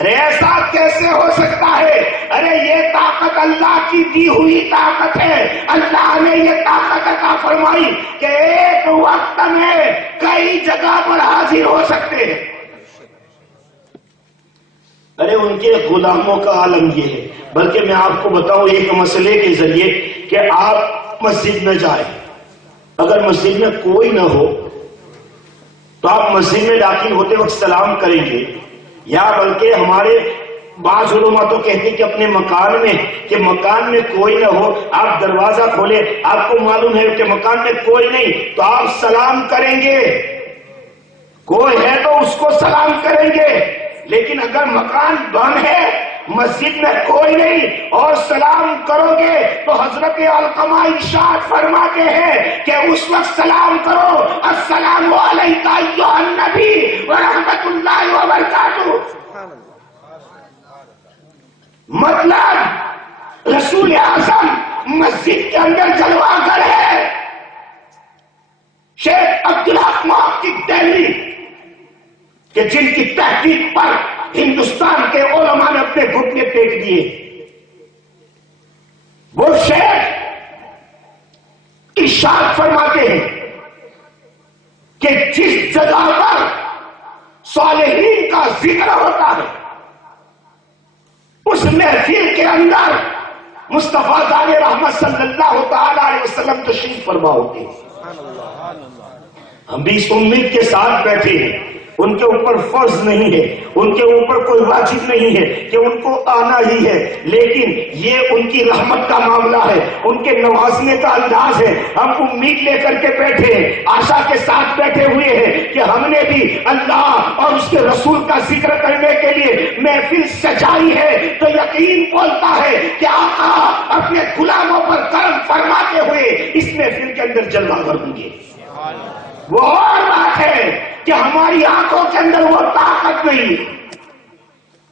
ارے ایسا کیسے ہو سکتا ہے؟ ارے یہ طاقت اللہ کی دی ہوئی طاقت ہے۔ اللہ نے یہ طاقت عطا فرمائی کہ ایک وقت میں کئی جگہ پر حاضر ہو سکتے ہیں۔ ارے ان کے غلاموں کا عالم یہ ہے۔ بلکہ میں آپ کو بتاؤں ایک مسئلے کے ذریعے کہ آپ مسجد میں جائیں، اگر مسجد میں کوئی نہ ہو تو آپ مسجد میں داخل ہوتے وقت سلام کریں گے، یا بلکہ ہمارے بعض علماء تو کہتے ہیں کہ اپنے مکان میں کوئی نہ ہو، آپ دروازہ کھولے، آپ کو معلوم ہے کہ مکان میں کوئی نہیں تو آپ سلام کریں گے۔ کوئی ہے تو اس کو سلام کریں گے، لیکن اگر مکان بند ہے، مسجد میں کوئی نہیں اور سلام کرو گے تو حضرت علقمہ ارشاد فرماتے ہیں کہ اس وقت سلام کرو، السلام علیک ایھا النبی ورحمۃ اللہ وبرکاتہ۔ مطلب رسول اعظم مسجد کے اندر جلوہ گر ہے۔ شیخ عبدالحق محقق دہلوی کہ جن کی تحقیق پر ہندوستان کے علماء نے اپنے گھٹنے ٹیک دیے، وہ شیخ ارشاد فرماتے ہیں کہ جس جگہ پر صالحین کا ذکر ہوتا ہے اس محفل کے اندر مصطفیٰ ذات رحمت صلی اللہ تعالی علیہ وسلم تشریف فرما ہوتے ہیں۔ ہم بھی اس امید کے ساتھ بیٹھے ہیں، ان کے اوپر فرض نہیں ہے، ان کے اوپر کوئی واجب نہیں ہے کہ ان کو آنا ہی ہے، لیکن یہ ان کی رحمت کا معاملہ ہے، ان کے نوازنے کا انداز ہے۔ ہم امید لے کر کے بیٹھے ہیں، آشا کے ساتھ بیٹھے ہوئے ہیں کہ ہم نے بھی اللہ اور اس کے رسول کا ذکر کرنے کے لیے محفل سجائی ہے تو یقین بولتا ہے کہ آقا اپنے غلاموں پر کرم فرماتے ہوئے اس محفل کے اندر جلوہ گر ہوں گے۔ وہ اور بات ہے کہ ہماری آنکھوں کے اندر وہ طاقت نہیں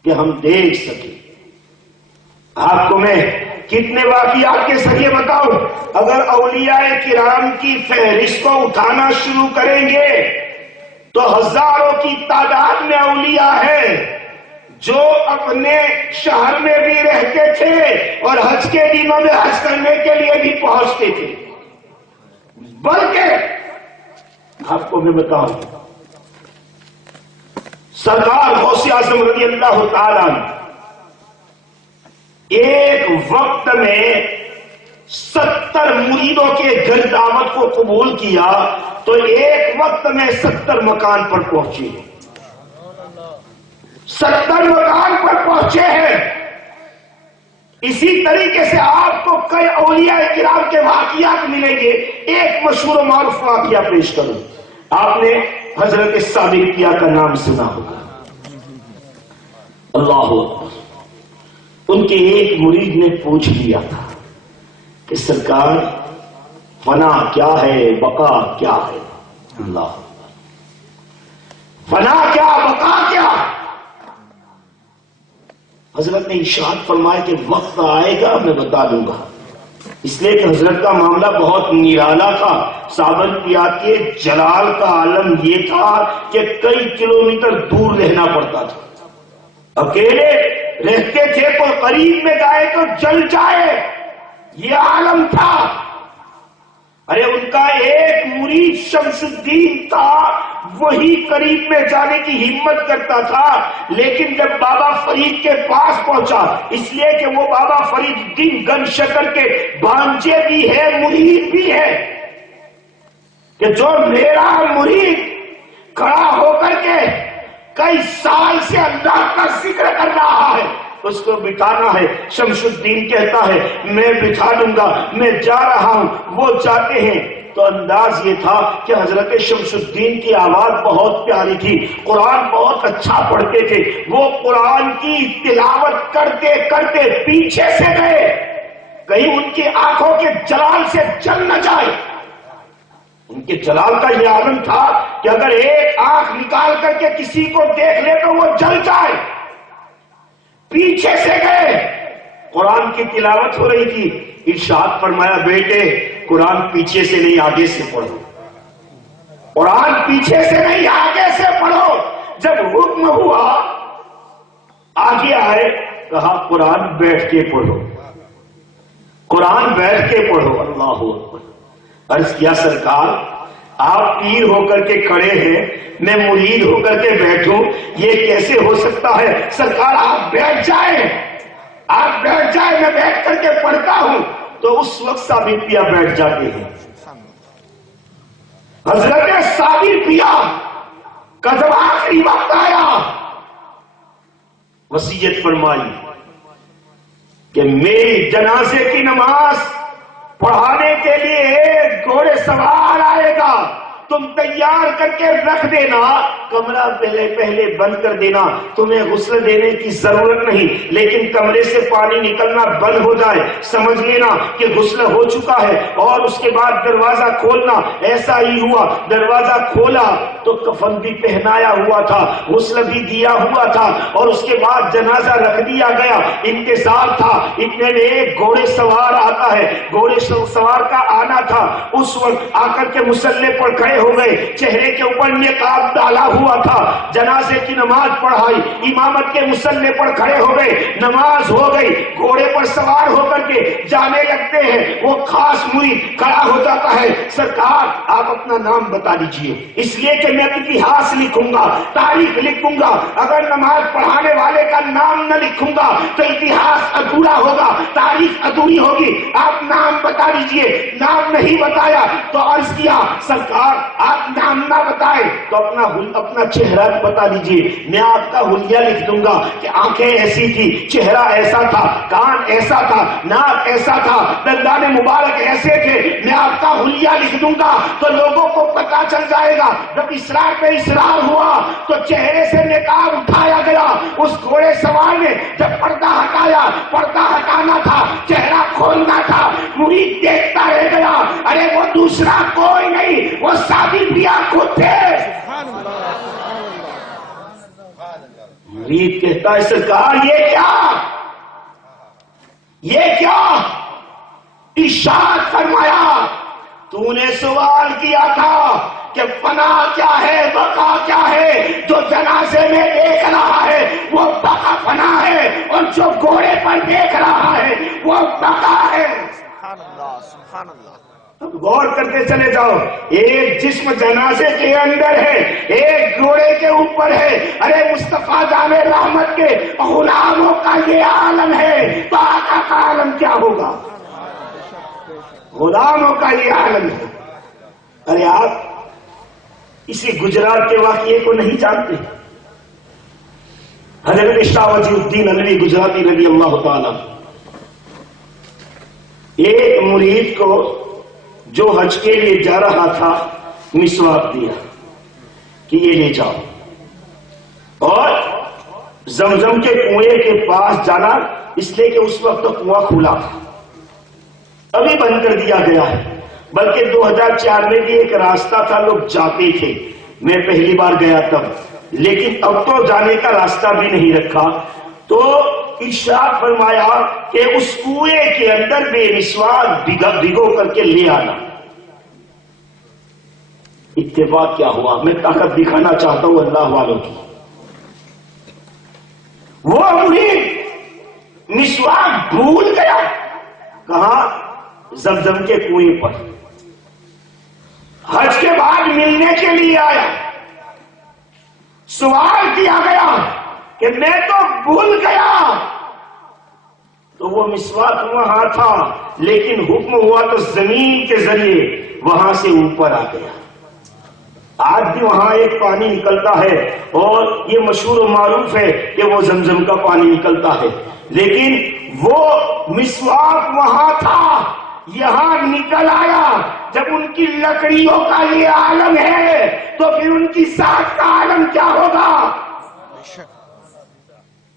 کہ ہم دیکھ سکیں۔ آپ کو میں کتنے واقعات کے ذریعے بتاؤں، اگر اولیاء کرام کی فہرست کو اٹھانا شروع کریں گے تو ہزاروں کی تعداد میں اولیاء ہے جو اپنے شہر میں بھی رہتے تھے اور حج کے دنوں میں حج کرنے کے لیے بھی پہنچتے تھے۔ بلکہ آپ کو میں بتاؤں، سرکار غوث اعظم رضی اللہ تعالیٰ عنہ ایک وقت میں 70 مریدوں کے گھر دعوت کو قبول کیا تو ایک وقت میں 70 مکان پر پہنچے، 70 مکان پر پہنچے ہیں۔ اسی طریقے سے آپ کو کئی اولیاء کرام کے واقعات ملیں گے۔ ایک مشہور و معروف واقعہ پیش کروں، آپ نے حضرت صابریہ کا نام سنا ہوگا، اللہ اکبر۔ ان کے ایک مرید نے پوچھ لیا تھا کہ سرکار فنا کیا ہے، بقا کیا ہے؟ اللہ اکبر، فنا کیا، بقا کیا؟ حضرت نے ارشاد فرمایا کہ وقت آئے گا میں بتا دوں گا، اس لیے کہ حضرت کا معاملہ بہت نرالا تھا۔ صابریہ کے جلال کا عالم یہ تھا کہ کئی کلومیٹر دور رہنا پڑتا تھا، اکیلے رہتے تھے، کوئی قریب میں جائے تو جل جائے، یہ عالم تھا۔ ارے ان کا ایک مرید شمس الدین تھا، وہی قریب میں جانے کی ہمت کرتا تھا، لیکن جب بابا فرید کے پاس پہنچا، اس لیے کہ وہ بابا فرید الدین گن شکر کے بانجے بھی ہے، مرید بھی ہے، کہ جو میرا مرید کھڑا ہو کر کے کئی سال سے اللہ کا ذکر کر رہا ہے اس کو بٹھانا ہے۔ شمس الدین کہتا ہے میں بٹھا دوں گا، میں جا رہا ہوں۔ وہ جاتے ہیں تو انداز یہ تھا کہ حضرت شمس الدین کی آواز بہت پیاری تھی، قرآن بہت اچھا پڑھتے تھے، وہ قرآن کی تلاوت کرتے کرتے پیچھے سے گئے، کہیں ان کی آنکھوں کے جلال سے جل نہ جائے۔ ان کے جلال کا یہ عالم تھا کہ اگر ایک آنکھ نکال کر کے کسی کو دیکھ لے تو وہ جل جائے۔ پیچھے سے گئے، قرآن کی تلاوت ہو رہی تھی، ارشاد فرمایا بیٹے قرآن پیچھے سے نہیں آگے سے پڑھو، قرآن پیچھے سے نہیں آگے سے پڑھو۔ جب حکم ہوا آگے آئے، کہا قرآن بیٹھ کے پڑھو، قرآن بیٹھ کے پڑھو۔ اللہ اکبر۔ عرض کیا سرکار آپ پیر ہو کر کے کھڑے ہیں، میں مرید ہو کر کے بیٹھوں، یہ کیسے ہو سکتا ہے؟ سرکار آپ بیٹھ جائیں، آپ بیٹھ جائیں، میں بیٹھ کر کے پڑھتا ہوں۔ تو اس وقت صابریہ بیٹھ جاتے ہیں۔ حضرت صابریہ کا جب آخری وقت آیا، وصیت فرمائی کہ میری جنازے کی نماز پڑھانے کے لیے ایک گھوڑے سوار آئے گا، تم تیار کر کے رکھ دینا، کمرہ پہلے بند کر دینا، تمہیں غسل دینے کی ضرورت نہیں، لیکن کمرے سے پانی نکلنا بند ہو جائے، سمجھ لینا کہ غسل ہو چکا ہے، اور اس کے بعد دروازہ کھولنا۔ ایسا ہی ہوا، دروازہ کھولا تو کفن بھی پہنایا ہوا تھا، غسل بھی دیا ہوا تھا، اور اس کے بعد جنازہ رکھ دیا گیا۔ انتظار تھا، اتنے میں ایک گھوڑے سوار آتا ہے، گھوڑے سوار کا آنا تھا، اس وقت آ کر کے مصلی پر کھڑے ہو گئے، چہرے کے اوپر نقاب ڈالا ہوا تھا، جنازے کی نماز پڑھائی، امامت کے مصلی پر کھڑے ہو گئے، نماز ہو گئی، گھوڑے پر سوار ہو کر کے جانے لگتے ہیں۔ وہ خاص مرید کھڑا ہو جاتا ہے، سرکار آپ اپنا نام بتا دیجئے، اس لیے کہ میں اتہاس لکھوں گا، تاریخ لکھوں گا، اگر نماز پڑھانے والے کا نام نہ لکھوں گا تو اتہاس ادھورا ہوگا، تاریخ ادھوری ہوگی، آپ نام بتا دیجئے۔ نام نہیں بتایا تو عرض کیا سرکار آپ نام نہ بتائے تو اپنا چہرہ بتا دیجئے، میں آپ کا حلیہ لکھ دوں گا کہ آنکھیں ایسی تھی، چہرہ ایسا تھا، کان ایسا تھا، ناک ایسا تھا، دندان مبارک ایسے تھے، میں آپ کا حلیہ لکھ دوں گا تو لوگوں کو پتا چل جائے گا۔ جب اسرار پہ اسرار ہوا تو چہرے سے نقاب اٹھایا گیا، اس گھوڑے سوار نے جب پردہ ہٹایا، پردہ ہٹانا تھا، چہرہ کھولنا تھا، مرید دیکھتا رہ گیا، ارے وہ دوسرا کوئی نہیں، وہ سادی پیا خود تھے۔ مرید کہتا ہے سرکار یہ کیا ارشاد فرمایا، تو نے سوال کیا تھا کہ فنا کیا ہے، بقا کیا ہے، جو جنازے میں دیکھ رہا ہے وہ بقا فنا ہے، اور جو گھوڑے پر دیکھ رہا ہے وہ بقا ہے۔ سبحان اللہ، سبحان اللہ۔ اب غور کرتے چلے جاؤ، ایک جسم جنازے کے اندر ہے، ایک گھوڑے کے اوپر ہے، ارے مصطفیٰ جان رحمت کے غلاموں کا یہ عالم ہے تو آقا کا عالم کیا ہوگا؟ غلاموں کا یہ عالم ہے۔ ارے آپ اسی گجرات کے واقعے کو نہیں جانتے؟ حضرت شاہ وجی الدین علوی گجراتی رضی اللہ تعالی، ایک مرید کو جو حج کے لیے جا رہا تھا مسواک دیا کہ یہ لے جاؤ، اور زمزم کے کنویں کے پاس جانا، اس لیے کہ اس وقت تو کنواں کھلا تھا، ابھی بند کر دیا گیا ہے، بلکہ 2004 میں بھی ایک راستہ تھا، لوگ جاتے تھے، میں پہلی بار گیا تب، لیکن اب تو جانے کا راستہ بھی نہیں رکھا۔ تو ارشاد فرمایا کہ اس کنویں کے اندر بے مسواک بھگو کر کے لے آنا۔ اتفاق کیا ہوا، میں طاقت دکھانا چاہتا ہوں اللہ والوں کی، وہ مرید مسواک بھول گیا، کہاں؟ زمزم کے کنویں پر، حج کے بعد ملنے کے لیے آیا، سوال کیا گیا کہ میں تو بھول گیا، تو وہ مسواک وہاں تھا، لیکن حکم ہوا تو زمین کے ذریعے وہاں سے اوپر آ گیا۔ آج بھی وہاں ایک پانی نکلتا ہے، اور یہ مشہور و معروف ہے کہ وہ زمزم کا پانی نکلتا ہے، لیکن وہ مسواک وہاں تھا، یہاں نکل آیا۔ جب ان کی لکڑیوں کا یہ عالم ہے تو پھر ان کی ذات کا عالم کیا ہوگا؟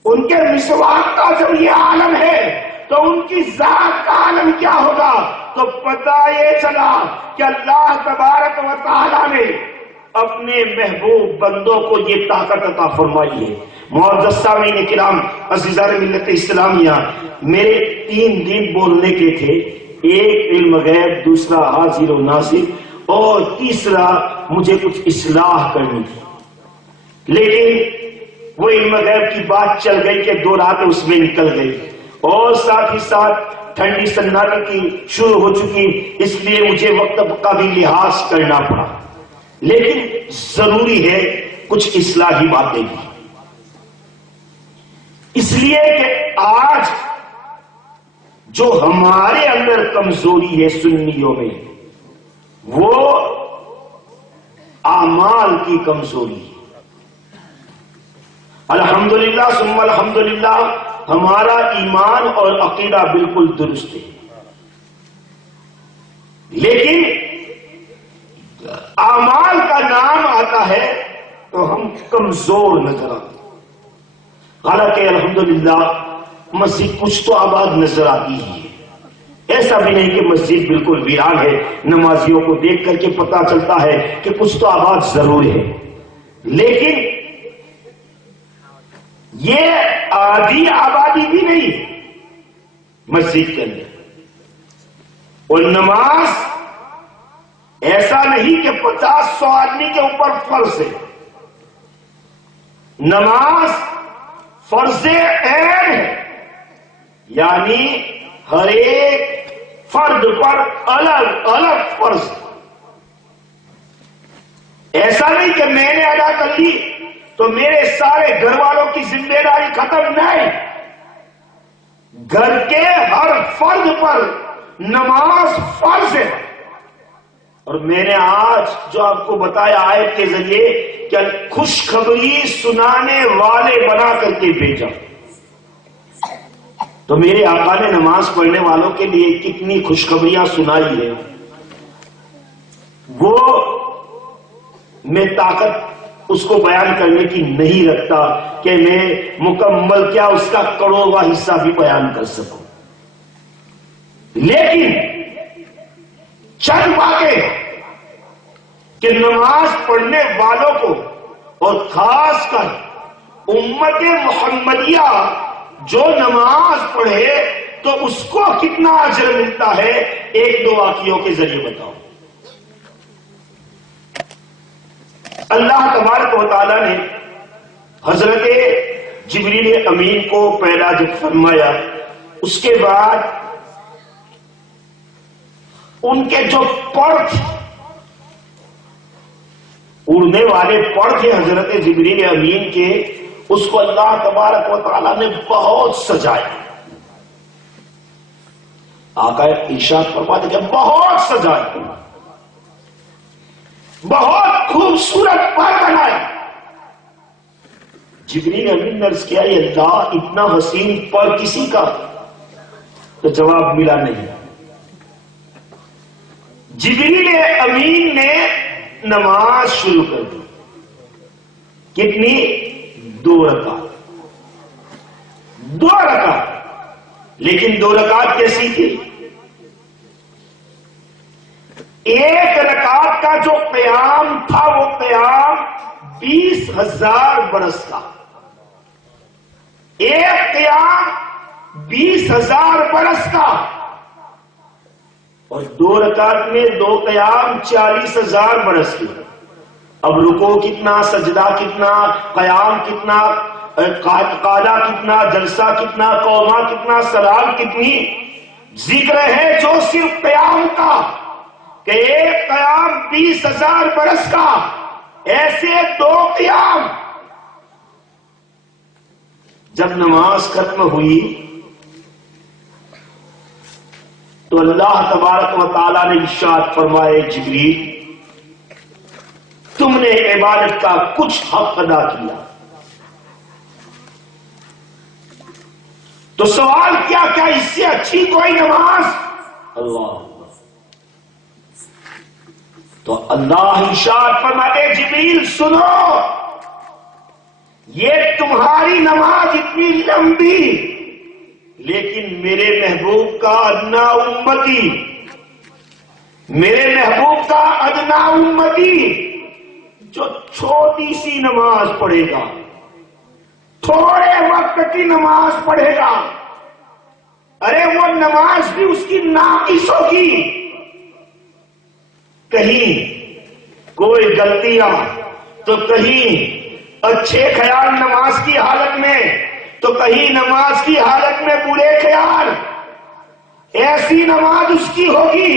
ان کے مسواک کا جب یہ عالم ہے تو ان کی ذات کا عالم کیا ہوگا؟ تو پتہ یہ چلا کہ اللہ تبارک و تعالی نے اپنے محبوب بندوں کو یہ طاقت عطا فرمائی ہے۔ معزز سامعین کرام، عزیزان ملت اسلامیہ، میرے 3 دن بولنے کے تھے، ایک علم غیب، دوسرا حاضر و ناظر، اور تیسرا مجھے کچھ اصلاح کرنی تھی، لیکن وہ علم غیب کی بات چل گئی کہ 2 راتیں اس میں نکل گئی، اور ساتھ ہی ساتھ ٹھنڈی سناٹے کی شروع ہو چکی، اس لیے مجھے وقت کا بھی لحاظ کرنا پڑا، لیکن ضروری ہے کچھ اصلاحی باتیں بھی، اس لیے کہ آج جو ہمارے اندر کمزوری ہے سنیوں میں، وہ اعمال کی کمزوری ہے۔ الحمدللہ ثم الحمدللہ ہمارا ایمان اور عقیدہ بالکل درست ہے، لیکن اعمال کمزور نظر آتی. حالانکہ الحمدللہ مسجد کچھ تو آباد نظر آتی ہی ہے. ایسا بھی نہیں کہ مسجد بالکل ویران ہے. نمازیوں کو دیکھ کر کے پتا چلتا ہے کہ کچھ تو آباد ضرور ہے. لیکن یہ آدھی آبادی بھی نہیں مسجد کے اندر. اور نماز ایسا نہیں کہ 50-100 آدمی کے اوپر فرض ہے. نماز فرض عین ہے، یعنی ہر ایک فرد پر الگ الگ فرض. ایسا نہیں کہ میں نے ادا کر لی تو میرے سارے گھر والوں کی ذمہ داری ختم. نہیں، گھر کے ہر فرد پر نماز فرض ہے. اور میں نے آج جو آپ کو بتایا آیت کے ذریعے کہ خوشخبری سنانے والے بنا کر کے بھیجا، تو میرے آقا نے نماز پڑھنے والوں کے لیے کتنی خوشخبریاں سنائی ہے. وہ میں طاقت اس کو بیان کرنے کی نہیں رکھتا کہ میں مکمل کیا اس کا کروڑواں حصہ بھی بیان کر سکوں. لیکن چند باتیں کہ نماز پڑھنے والوں کو اور خاص کر امت محمدیہ جو نماز پڑھے تو اس کو کتنا اجر ملتا ہے، ایک دو واقعوں کے ذریعے بتاؤ. اللہ تبارک و تعالیٰ نے حضرت جبریل امین کو پیدا جب فرمایا، اس کے بعد ان کے جو پر تھے، اڑنے والے پر تھے حضرت جبریل امین کے، اس کو اللہ تبارک و تعالیٰ نے بہت سجایا. آقا ارشاد فرماتے کہ بہت سجایا، بہت خوبصورت پر بنائی. جبریل امین نے عرض کیا، یہ اللہ اتنا حسین پر کسی کا؟ تو جواب ملا نہیں. جبریل امین نے نماز شروع کر دی. کتنی؟ 2 رکعت. 2 رکعت. لیکن 2 رکعت کیسی تھی؟ ایک رکعت کا جو قیام تھا وہ قیام 20,000 برس کا. ایک قیام 20,000 برس کا. اور 2 رکعت میں 2 قیام 40,000 برس کی. اب رکوع کتنا، سجدہ کتنا، قیام کتنا، قاعدہ کتنا، جلسہ کتنا، قومہ کتنا، سلام کتنی. ذکر ہے جو صرف قیام کا کہ ایک قیام 20,000 برس کا. ایسے 2 قیام. جب نماز ختم ہوئی تو اللہ تبارک و تعالیٰ نے ارشاد فرمائے، جبریل تم نے عبادت کا کچھ حق ادا کیا. تو سوال کیا اس سے اچھی کوئی نماز؟ اللہ. تو اللہ ارشاد فرماتے، جبریل سنو، یہ تمہاری نماز اتنی لمبی، لیکن میرے محبوب کا ادنا امتی، میرے محبوب کا ادنا امتی جو چھوٹی سی نماز پڑھے گا، تھوڑے وقت کی نماز پڑھے گا، ارے وہ نماز بھی اس کی ناقص ہوگی. کہیں کوئی غلطیاں تو کہیں اچھے خیال نماز کی حالت میں تو کہیں نماز کی حالت میں برے خیال. ایسی نماز اس کی ہوگی،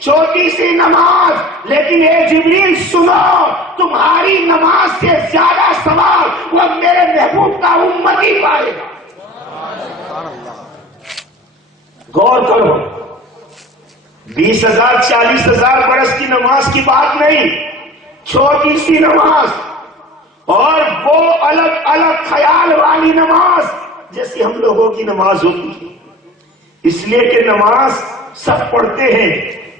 چھوٹی سی نماز. لیکن اے جبریل سنو، تمہاری نماز سے زیادہ ثواب وہ میرے محبوب کا امتی پائے گا. غور کرو، 20,000 40,000 برس کی نماز کی بات نہیں، چھوٹی سی نماز. اور وہ الگ الگ خیال والی نماز جیسی ہم لوگوں کی نماز ہوتی ہے. اس لیے کہ نماز سب پڑھتے ہیں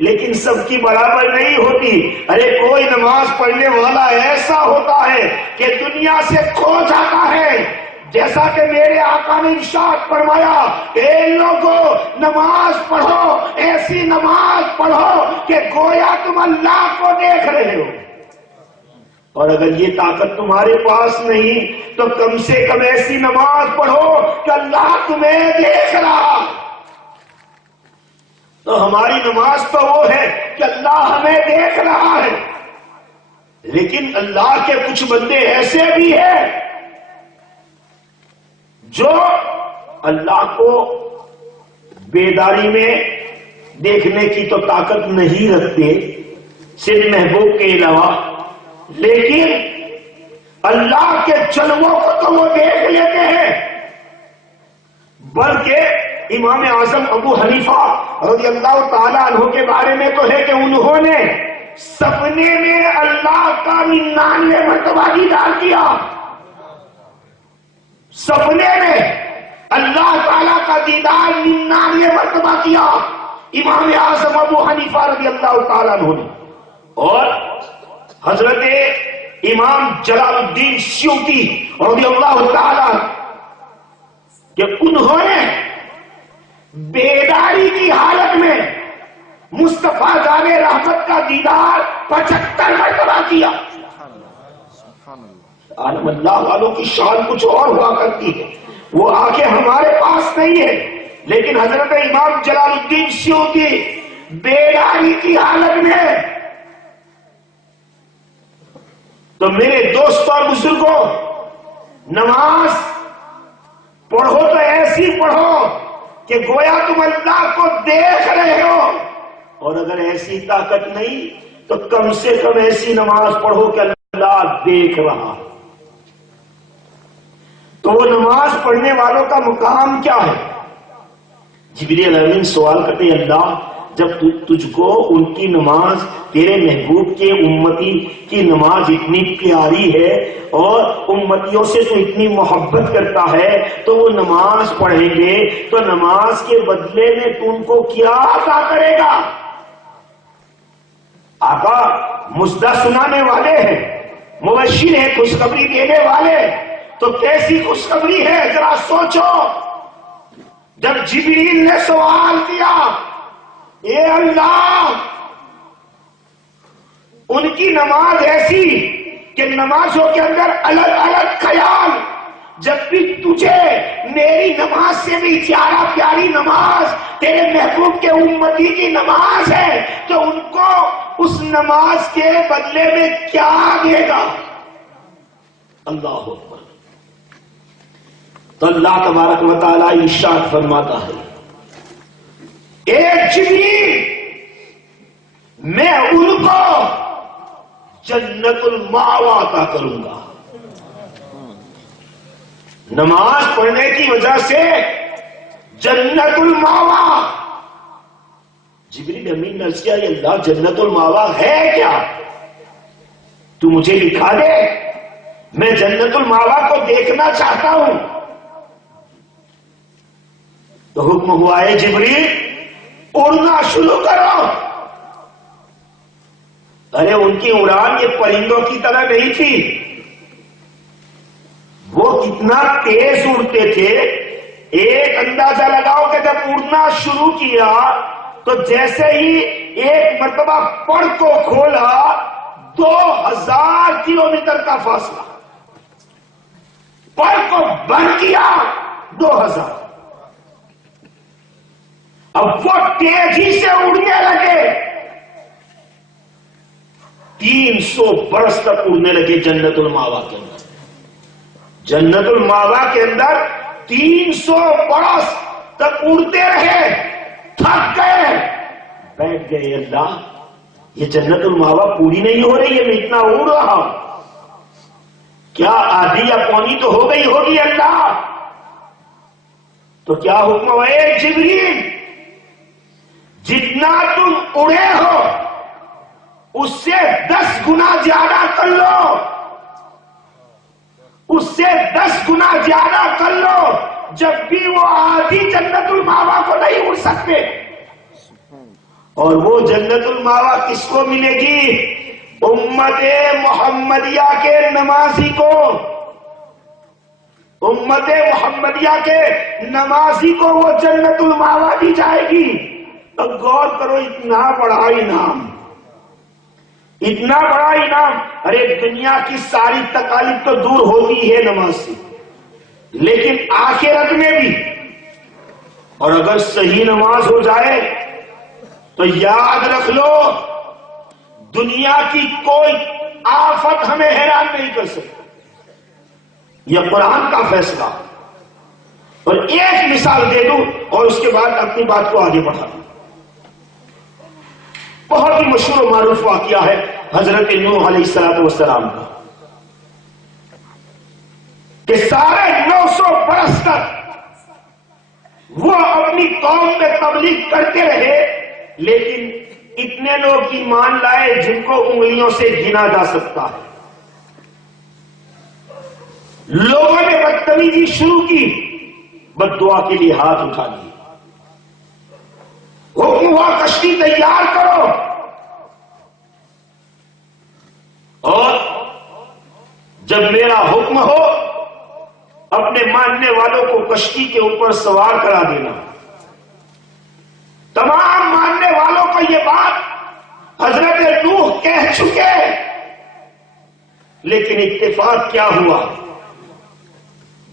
لیکن سب کی برابر نہیں ہوتی. ارے کوئی نماز پڑھنے والا ایسا ہوتا ہے کہ دنیا سے کھو جاتا ہے. جیسا کہ میرے آقا نے ارشاد فرمایا، اے لوگوں نماز پڑھو، ایسی نماز پڑھو کہ گویا تم اللہ کو دیکھ رہے ہو. اور اگر یہ طاقت تمہارے پاس نہیں تو کم سے کم ایسی نماز پڑھو کہ اللہ تمہیں دیکھ رہا. تو ہماری نماز تو وہ ہے کہ اللہ ہمیں دیکھ رہا ہے. لیکن اللہ کے کچھ بندے ایسے بھی ہیں جو اللہ کو بیداری میں دیکھنے کی تو طاقت نہیں رکھتے صرف محبوب کے علاوہ، لیکن اللہ کے چلووں کو تو وہ دیکھ لیتے ہیں. بلکہ امام اعظم ابو حنیفہ رضی اللہ تعالیٰ عنہ کے بارے میں تو ہے کہ انہوں نے سپنے میں اللہ کا 99 مرتبہ دیدار کیا. سپنے میں اللہ تعالیٰ کا دیدار 99 مرتبہ کیا امام اعظم ابو حنیفہ رضی اللہ تعالیٰ عنہ نے. اور حضرت امام جلال الدین سیوطی رضی اللہ تعالیٰ کہ انہوں نے بیداری کی حالت میں مصطفیٰ جان رحمت کا دیدار 75 مرتبہ کیا. عالم اللہ والوں کی شان کچھ اور ہوا کرتی ہے، وہ آنکھیں ہمارے پاس نہیں ہے. لیکن حضرت امام جلال الدین سیوطی بیداری کی حالت میں. تو میرے دوستوں اور بزرگوں، نماز پڑھو تو ایسی پڑھو کہ گویا تم اللہ کو دیکھ رہے ہو. اور اگر ایسی طاقت نہیں تو کم سے کم ایسی نماز پڑھو کہ اللہ دیکھ رہا. تو وہ نماز پڑھنے والوں کا مقام کیا ہے؟ جبریل امین سوال کرتے ہیں، اللہ جب تجھ کو ان کی نماز، تیرے محبوب کے امتی کی نماز اتنی پیاری ہے اور امتیوں سے تو اتنی محبت کرتا ہے، تو وہ نماز پڑھیں گے تو نماز کے بدلے میں تم کو کیا عطا کرے گا؟ آقا مژدہ سنانے والے ہیں، مبشر ہیں، خوشخبری دینے والے. تو کیسی خوشخبری ہے ذرا سوچو. جب جبریل نے سوال کیا، اے اللہ ان کی نماز ایسی کہ نمازوں کے اندر الگ الگ خیال، جب بھی تجھے میری نماز سے بھی زیادہ پیاری نماز تیرے محبوب کے امتی کی نماز ہے، تو ان کو اس نماز کے بدلے میں کیا دے گا؟ اللہ اکبر. تو اللہ تبارک و تعالیٰ ارشاد فرماتا ہے، اے جبریل میں ان کو جنت المأویٰ عطا کروں گا. نماز پڑھنے کی وجہ سے جنت المأویٰ. جبریل امین نے عرض کیا، یہ اللہ جنت المأویٰ ہے کیا؟ تو مجھے دکھا دے، میں جنت المأویٰ کو دیکھنا چاہتا ہوں. تو حکم ہوا ہے جبریل اڑنا شروع کرو. ارے ان کی اڑان یہ پرندوں کی طرح نہیں تھی. وہ کتنا تیز اڑتے تھے. ایک اندازہ لگاؤ کہ جب اڑنا شروع کیا تو جیسے ہی ایک مرتبہ پر کو کھولا 2000 کلومیٹر کا فاصلہ. پر کو بند کیا 2000. اب وہ تیزی سے اڑنے لگے. 300 برس تک اڑنے لگے جنت المأویٰ کے اندر. جنت المأویٰ کے اندر 300 برس تک اڑتے رہے. تھک گئے، بیٹھ گئے. اللہ یہ جنت المأویٰ پوری نہیں ہو رہی ہے، میں اتنا اڑ رہا ہوں، کیا آدھی یا پونی تو ہو گئی ہوگی اللہ؟ تو کیا حکم ہے جبریل جتنا تم اڑے ہو اس سے 10 گنا زیادہ کر لو. اس سے 10 گنا زیادہ کر لو. جب بھی وہ آدھی جنت المأویٰ کو نہیں اڑ سکتے. اور وہ جنت الماوا کس کو ملے گی؟ امت محمدیہ کے نمازی کو، امت محمدیہ کے نمازی کو وہ جنت الماوا دی جائے گی۔ اب غور کرو، اتنا بڑا انعام، اتنا بڑا انعام۔ ارے دنیا کی ساری تکالیف تو دور ہوتی ہے نماز سے، لیکن آخرت میں بھی، اور اگر صحیح نماز ہو جائے تو یاد رکھ لو دنیا کی کوئی آفت ہمیں حیران نہیں کر سکتی۔ یہ قرآن کا فیصلہ۔ اور ایک مثال دے دوں اور اس کے بعد اپنی بات کو آگے بڑھا دوں۔ بہت ہی مشہور و معروف واقعہ ہے حضرت نوح علیہ السلام کا، کہ سارے 900 برس تک وہ اپنی قوم میں تبلیغ کرتے رہے، لیکن اتنے لوگ ایمان لائے جن کو انگلیوں سے گنا جا سکتا ہے۔ لوگوں نے بدتمیزی شروع کی، بد دعا کے لیے ہاتھ اٹھا لیے، حکم ہوا کشتی تیار کرو، اور جب میرا حکم ہو اپنے ماننے والوں کو کشتی کے اوپر سوار کرا دینا۔ تمام ماننے والوں کو یہ بات حضرت نوح کہہ چکے، لیکن اتفاق کیا ہوا؟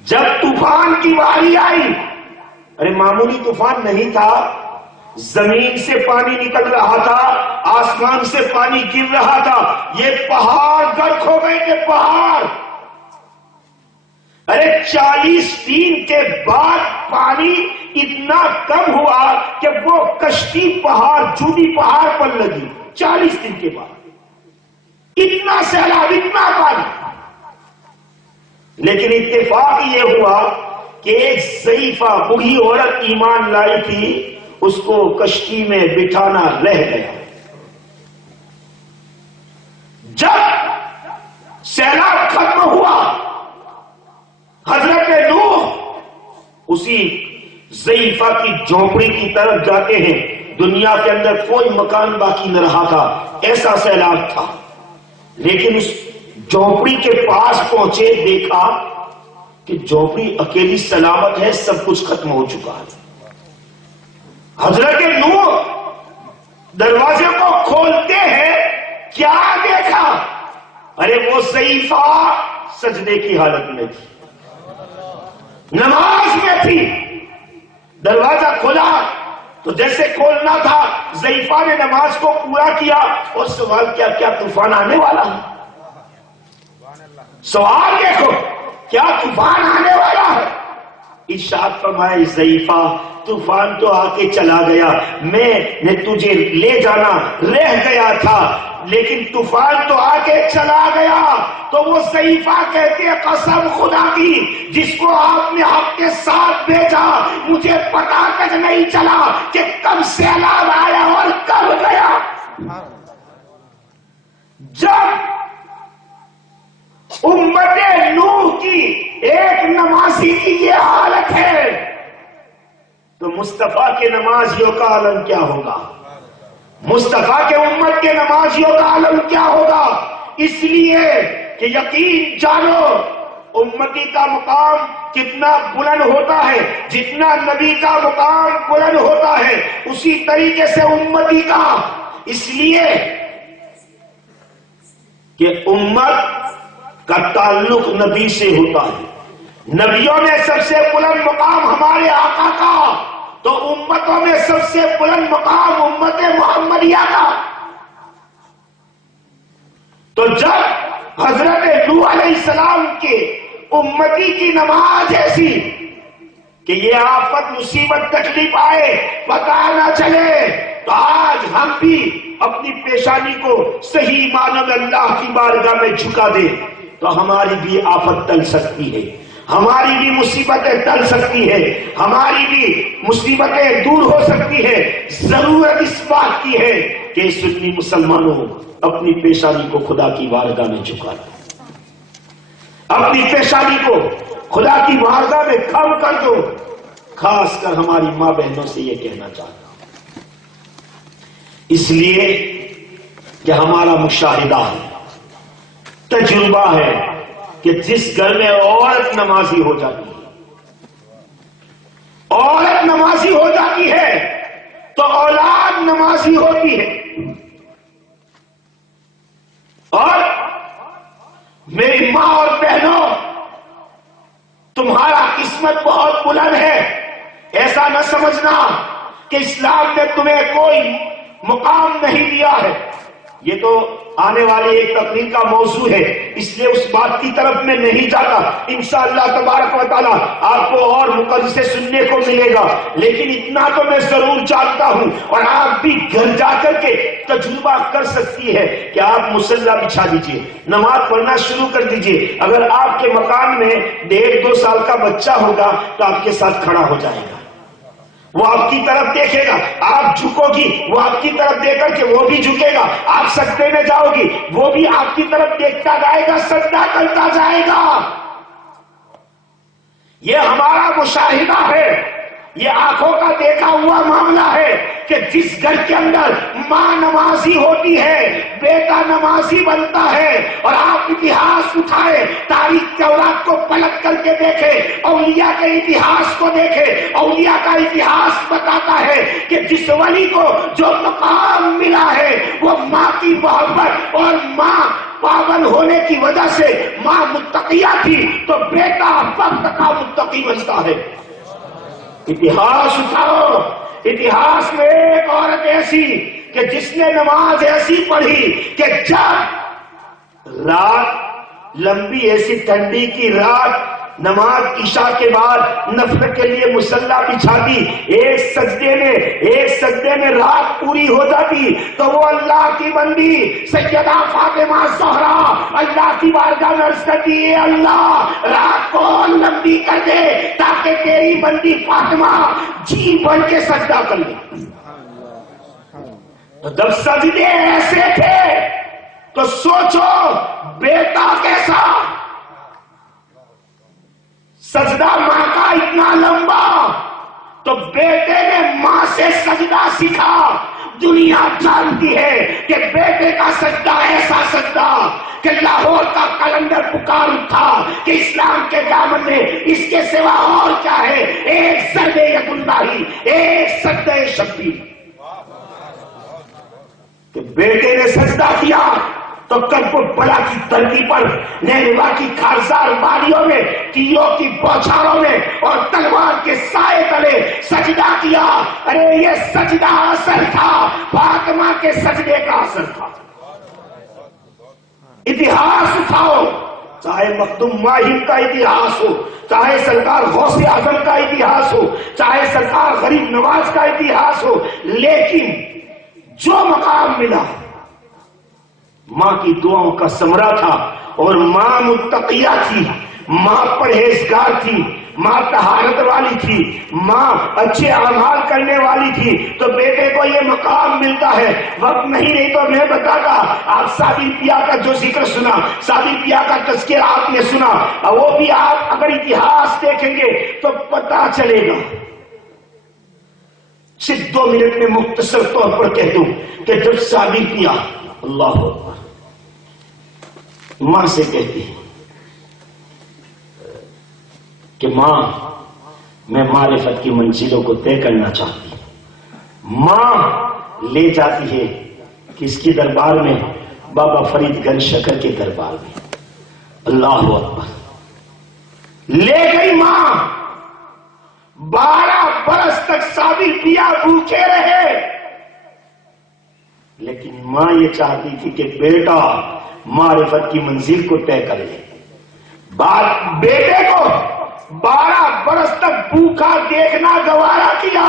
جب طوفان کی باری آئی، ارے معمولی طوفان نہیں تھا، زمین سے پانی نکل رہا تھا، آسمان سے پانی گر رہا تھا، یہ پہاڑ غرق ہو گئے تھے، پہاڑ۔ ارے 40 دن کے بعد پانی اتنا کم ہوا کہ وہ کشتی پہاڑ، جودی پہاڑ پر لگی۔ 40 دن کے بعد اتنا سیلاب، اتنا پانی۔ لیکن اتفاق یہ ہوا کہ ایک ضعیفہ بوڑھی عورت ایمان لائی تھی، اس کو کشتی میں بٹھانا رہ گیا۔ جب سیلاب ختم ہوا، حضرت نوح اسی ضعیفہ کی جھونپڑی کی طرف جاتے ہیں۔ دنیا کے اندر کوئی مکان باقی نہ رہا تھا، ایسا سیلاب تھا، لیکن اس جھونپڑی کے پاس پہنچے، دیکھا کہ جھونپڑی اکیلی سلامت ہے، سب کچھ ختم ہو چکا ہے۔ حضرت نوح دروازے کو کھولتے ہیں، کیا دیکھا؟ ارے وہ ضعیفہ سجدے کی حالت میں تھی، نماز میں تھی۔ دروازہ کھلا تو جیسے کھولنا تھا، ضعیفہ نے نماز کو پورا کیا اور سوال کیا، کیا طوفان آنے والا ہے؟ سوال دیکھو، کیا طوفان آنے والا ہے؟ ارشاد فرمائے، ضعیفہ طوفان تو آ کے چلا گیا، میں نے تجھے لے جانا رہ گیا تھا، لیکن طوفان تو آ کے چلا گیا۔ تو وہ ضعیفہ کہتے ہیں، قسم خدا کی جس کو آپ نے حق کے ساتھ بھیجا، مجھے پتا تک نہیں چلا کہ کب سیلاب آیا اور کب گیا۔ جب امت نوح کی ایک نمازی کی یہ حالت ہے، تو مصطفیٰ کے نمازیوں کا عالم کیا ہوگا؟ مصطفیٰ کے امت کے نمازیوں کا عالم کیا ہوگا؟ اس لیے کہ یقین جانو امتی کا مقام کتنا بلند ہوتا ہے، جتنا نبی کا مقام بلند ہوتا ہے اسی طریقے سے امتی کا، اس لیے کہ امت کا تعلق نبی سے ہوتا ہے۔ نبیوں میں سب سے بلند مقام ہمارے آقا کا، تو امتوں میں سب سے بلند مقام امت محمدیہ کا۔ تو جب حضرت نوح علیہ السلام کے امتی کی نماز ایسی کہ یہ آفت مصیبت تکلیف آئے پتہ نہ چلے، تو آج ہم بھی اپنی پیشانی کو صحیح معنوں میں اللہ کی بارگاہ میں جھکا دیں تو ہماری بھی آفت ٹل سکتی ہے، ہماری بھی مصیبتیں ٹل سکتی ہے، ہماری بھی مصیبتیں دور ہو سکتی ہے۔ ضرورت اس بات کی ہے کہ سنی مسلمانوں اپنی پیشانی کو خدا کی بارگاہ میں جھکا دیں، اپنی پیشانی کو خدا کی بارگاہ میں کھڑا کر دو۔ خاص کر ہماری ماں بہنوں سے یہ کہنا چاہتا ہوں، اس لیے کہ ہمارا مشاہدہ ہے، تجربہ ہے کہ جس گھر میں عورت نمازی ہو جاتی ہے، عورت نمازی ہو جاتی ہے تو اولاد نمازی ہوتی ہے۔ اور میری ماں اور بہنوں، تمہارا قسمت بہت بلند ہے۔ ایسا نہ سمجھنا کہ اسلام نے تمہیں کوئی مقام نہیں دیا ہے۔ یہ تو آنے والی ایک تقریر کا موضوع ہے، اس لیے اس بات کی طرف میں نہیں جاتا۔ انشاءاللہ تبارک و تعالی آپ کو اور مقدس سے سننے کو ملے گا، لیکن اتنا تو میں ضرور جانتا ہوں، اور آپ بھی گھر جا کر کے تجربہ کر سکتی ہے کہ آپ مصلی بچھا دیجئے، نماز پڑھنا شروع کر دیجئے۔ اگر آپ کے مکان میں 1.5-2 سال کا بچہ ہوگا تو آپ کے ساتھ کھڑا ہو جائے گا، وہ آپ کی طرف دیکھے گا، آپ جھکو گی وہ آپ کی طرف دیکھ کر کے وہ بھی جھکے گا، آپ سجدے میں جاؤ گی وہ بھی آپ کی طرف دیکھتا جائے گا، سجدہ کرتا جائے گا۔ یہ ہمارا مشاہدہ ہے، یہ آنکھوں کا دیکھا ہوا معاملہ ہے کہ جس گھر کے اندر ماں نمازی ہوتی ہے، بیٹا نمازی بنتا ہے۔ اور آپ اتہاس اٹھائے، تاریخ تورات کو پلٹ کر کے دیکھے، اولیاء کے اتہاس کو دیکھے، اولیاء کا اتہاس بتاتا ہے کہ جس ولی کو جو مقام ملا ہے وہ ماں کی محبت اور ماں پابند ہونے کی وجہ سے ماں متقیہ تھی تو بیٹا وقت کا متقی بنتا ہے۔ اتہاس اٹھاؤ، اتہاس میں ایک عورت ایسی کہ جس نے نماز ایسی پڑھی کہ جب رات لمبی ایسی ٹھنڈی کی رات نماز عشاء کے بعد نفل کے لیے مصلی بچھا دی، ایک سجدے میں رات پوری ہو جاتی تو وہ اللہ کی بندی سیدہ فاطمہ زہرا اللہ کی بارگاہ میں عرض کرتی ہے، اللہ رات کو لمبی کر دے تاکہ تیری بندی فاطمہ جی بن کے سجدہ کر لے۔ تو جب سجدے ایسے تھے تو سوچو بیٹا کیسا، سجدہ ماں کا اتنا لمبا، تو بیٹے نے ماں سے سجدہ سیکھا۔ دنیا جانتی ہے کہ بیٹے کا سجدہ ایسا سجدہ کہ لاہور کا کلندر پکار اٹھا کہ اسلام کے دامن میں اس کے سوا اور کیا ہے، ایک سجدہ ید اللہ، ایک سجدہ شبیر۔ کہ بیٹے نے سجدہ کیا تو کرپٹ بلا کی دھرتی پر نیروا کی خارزار باریوں میں، تیروں کی بوچھاروں میں اور تلوار کے سائے تلے سجدہ کیا۔ ارے یہ سجدہ اثر تھا، فاطمہ کے سجدے کا اثر تھا۔ اتہاس اٹھاؤ، چاہے مخدوم ماہر کا اتہاس ہو، چاہے سرکار غوث اعظم کا اتہاس ہو، چاہے سرکار غریب نواز کا اتہاس ہو، لیکن جو مقام ملا ماں کی دعاؤں کا ثمرہ تھا۔ اور ماں متقیہ تھی، ماں پرہیزگار تھی، ماں طہارت والی تھی، ماں اچھے اعمال کرنے والی تھی، تو بیٹے کو یہ مقام ملتا ہے۔ وقت نہیں تو میں بتاتا، آپ سعدی پیا کا جو ذکر سنا، سعدی پیا کا تذکرہ آپ نے سنا، وہ بھی آپ اگر اتہاس دیکھیں گے تو پتہ چلے گا۔ صرف 2 منٹ میں مختصر طور پر کہہ دوں کہ جب سعدی پیا اللہ اکبر ماں سے کہتی ہے کہ ماں میں معرفت کی منزلوں کو طے کرنا چاہتی ہوں، ماں لے جاتی ہے کس کی دربار میں؟ بابا فرید گنج شکر کے دربار میں۔ اللہ اکبر، لے گئی ماں، 12 برس تک سعدی پیا بھوکے رہے، لیکن ماں یہ چاہتی تھی کہ بیٹا معرفت کی منزل کو طے کر لے۔ بیٹے کو 12 برس تک بھوکا دیکھنا گوارا کیا،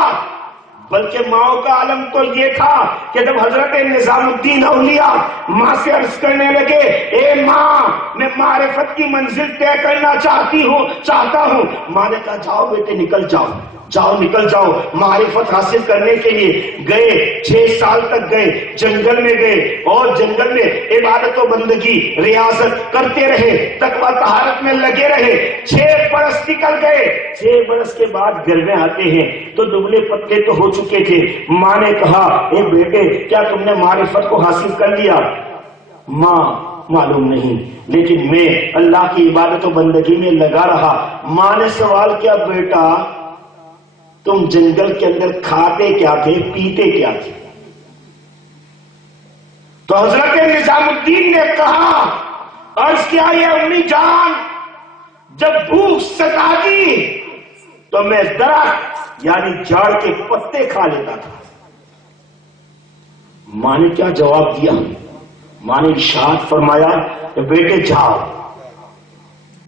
بلکہ ماں کا عالم تو یہ تھا کہ جب حضرت نظام الدین اولیاء ماں سے عرض کرنے لگے، اے ماں میں معرفت کی منزل طے کرنا چاہتا ہوں، ماں نے کہا جاؤ بیٹے نکل جاؤ، جاؤ نکل جاؤ معرفت حاصل کرنے کے لیے گئے. 6 سال تک گئے, جنگل میں گئے اور جنگل میں عبادت و بندگی ریاضت کرتے رہے, تقویٰ طہارت میں لگے رہے. 6 برس نکل گئے. 6 برس کے بعد گھر میں آتے ہیں تو دبلے پتلے تو ہو چکے تھے. ماں نے کہا اے بیٹے کیا تم نے معرفت کو حاصل کر لیا؟ ماں معلوم نہیں, لیکن میں اللہ کی عبادت و بندگی میں لگا رہا. ماں نے سوال کیا بیٹا تم جنگل کے اندر کھاتے کیا تھے پیتے کیا تھے؟ تو حضرت نظام الدین نے کہا عرض کیا یہ امی جان جب بھوک ستاتی تو میں درخت یعنی جھاڑ کے پتے کھا لیتا تھا. ماں نے کیا جواب دیا؟ ماں نے ارشاد فرمایا کہ بیٹے جاؤ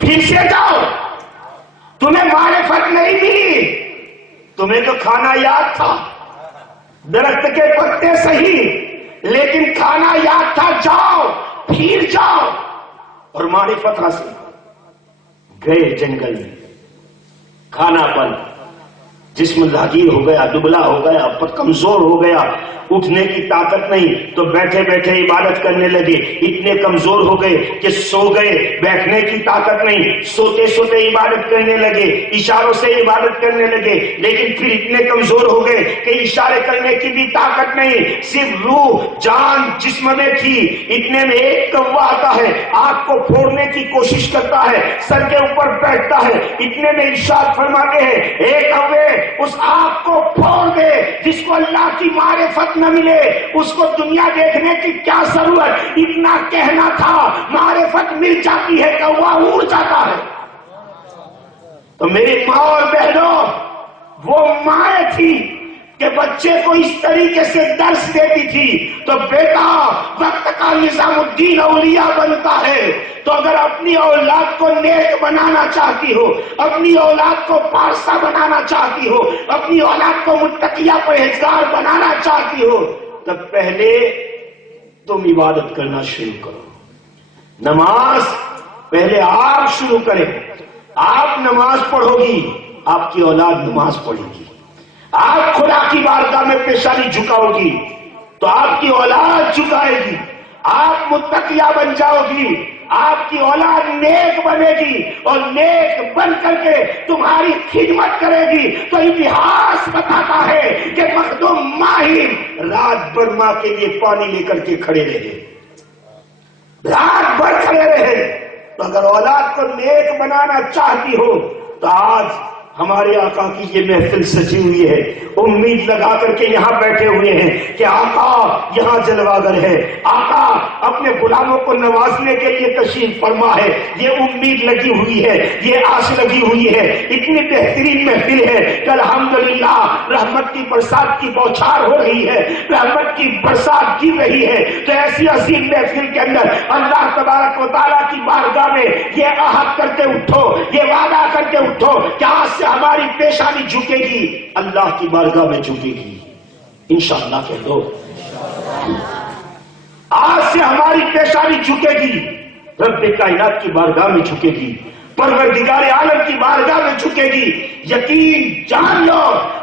پھر سے جاؤ, تمہیں معرفت نہیں ملی, تمہیں تو کھانا یاد تھا, درخت کے پتے صحیح لیکن کھانا یاد تھا, جاؤ پھر جاؤ اور معرفت حاصل. گئے جنگل میں, کھانا بند, جسم لاغیر ہو گیا, دبلا ہو گیا, پر کمزور ہو گیا, اٹھنے کی طاقت نہیں تو بیٹھے بیٹھے عبادت کرنے لگے. اتنے کمزور ہو گئے کہ سو گئے, بیٹھنے کی طاقت نہیں, سوتے سوتے عبادت کرنے لگے, اشاروں سے عبادت کرنے لگے. لیکن پھر اتنے کمزور ہو گئے کہ اشارے کرنے کی بھی طاقت نہیں, صرف روح جان جسم میں تھی. اتنے میں ایک کوا آتا ہے, آگ کو پھوڑنے کی کوشش کرتا ہے, سر کے اوپر بیٹھتا ہے. اتنے میں ارشاد فرماتے ہیں ایک کوے اس آگ کو پھوڑ دے. جس کو اللہ کی معرفت نہ ملے اس کو دنیا دیکھنے کی کیا ضرورت, اتنا کہنا تھا. معرفت مل جاتی ہے کوا اڑ جاتا ہے. تو میری ماں اور بہنوں وہ مائیں تھی کہ بچے کو اس طریقے سے درس دیتی تھی. تو بیٹا وقت کا نظام الدین اولیاء بنتا ہے تو اگر اپنی اولاد کو نیک بنانا چاہتی ہو, اپنی اولاد کو پارسا بنانا چاہتی ہو, اپنی اولاد کو متقیہ پرہیزگار بنانا چاہتی ہو, تب پہلے تم عبادت کرنا شروع کرو. نماز پہلے آپ شروع کریں. آپ نماز پڑھو گی آپ کی اولاد نماز پڑھے گی. آپ خدا کی بارگاہ میں پیشانی جھکاؤ گی تو آپ کی اولاد جھکائے گی. آپ متقیہ بن جاؤ گی, آپ کی اولاد نیک بنے گی اور نیک بن کر کے تمہاری خدمت کرے گی. تو اتہاس بتاتا ہے کہ مخدوم ماہر رات بھر ماں کے لیے پانی لے کر کے کھڑے رہے, رات بھر کھڑے رہے. تو اگر اولاد کو نیک بنانا چاہتی ہو تو آج ہمارے آقا کی یہ محفل سجی ہوئی ہے, امید لگا کر کے یہاں بیٹھے ہوئے ہیں کہ آقا یہاں جلواگر ہے, آقا اپنے غلاموں کو نوازنے کے لیے تشریف فرما ہے. یہ امید لگی ہوئی ہے, یہ آس لگی ہوئی ہے. اتنی بہترین محفل ہے کہ الحمدللہ رحمت کی برسات کی بوچھار ہو رہی ہے, رحمت کی برسات گر رہی ہے. تو ایسی عظیم محفل کے اندر اللہ تبارک و تعالیٰ کی بارگاہ میں یہ عہد کر کے اٹھو, یہ وعدہ کر کے اٹھو کہ آج سے ہماری پیشانی جھکے گی, اللہ کی بارگاہ میں جھکے گی. انشاءاللہ کہہ دو آج سے ہماری پیشانی جھکے گی, رب کائنات کی بارگاہ میں جھکے گی, پروردگار عالم کی بارگاہ میں جھکے گی. یقین جان لو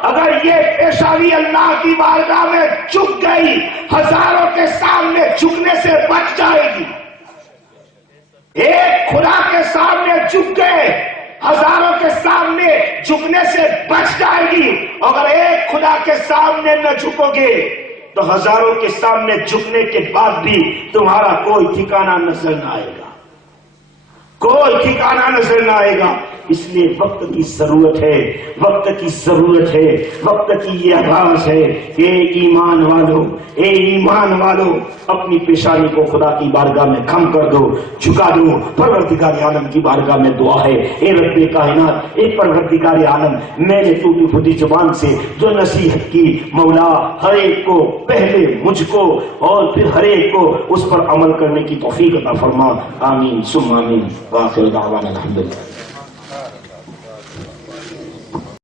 اگر یہ پیشانی اللہ کی بارگاہ میں جھک گئی ہزاروں کے سامنے جھکنے سے بچ جائے گی. ایک خدا کے سامنے جھک گئے ہزاروں کے سامنے جھکنے سے بچ جائے گی. اگر ایک خدا کے سامنے نہ جھکو گے تو ہزاروں کے سامنے جھکنے کے بعد بھی تمہارا کوئی ٹھکانہ نظر نہ آئے گا, کوئی ٹھکانہ نظر نہ آئے گا. اس لیے وقت کی ضرورت ہے, وقت کی ضرورت ہے, وقت کی یہ آغاز ہے. اے ایمان والو, اے ایمان والو, اپنی پیشانی کو خدا کی بارگاہ میں خم کر دو, جھکا دو. پروردگار عالم کی بارگاہ میں دعا ہے, اے رب کائنات, اے پروردگار عالم, میں نے ٹوٹی پھوٹی زبان سے جو نصیحت کی مولا ہر ایک کو, پہلے مجھ کو اور پھر ہر ایک کو اس پر عمل کرنے کی توفیق عطا فرما. آمین ثم آمین. وآخر دعوانا الحمدللہ.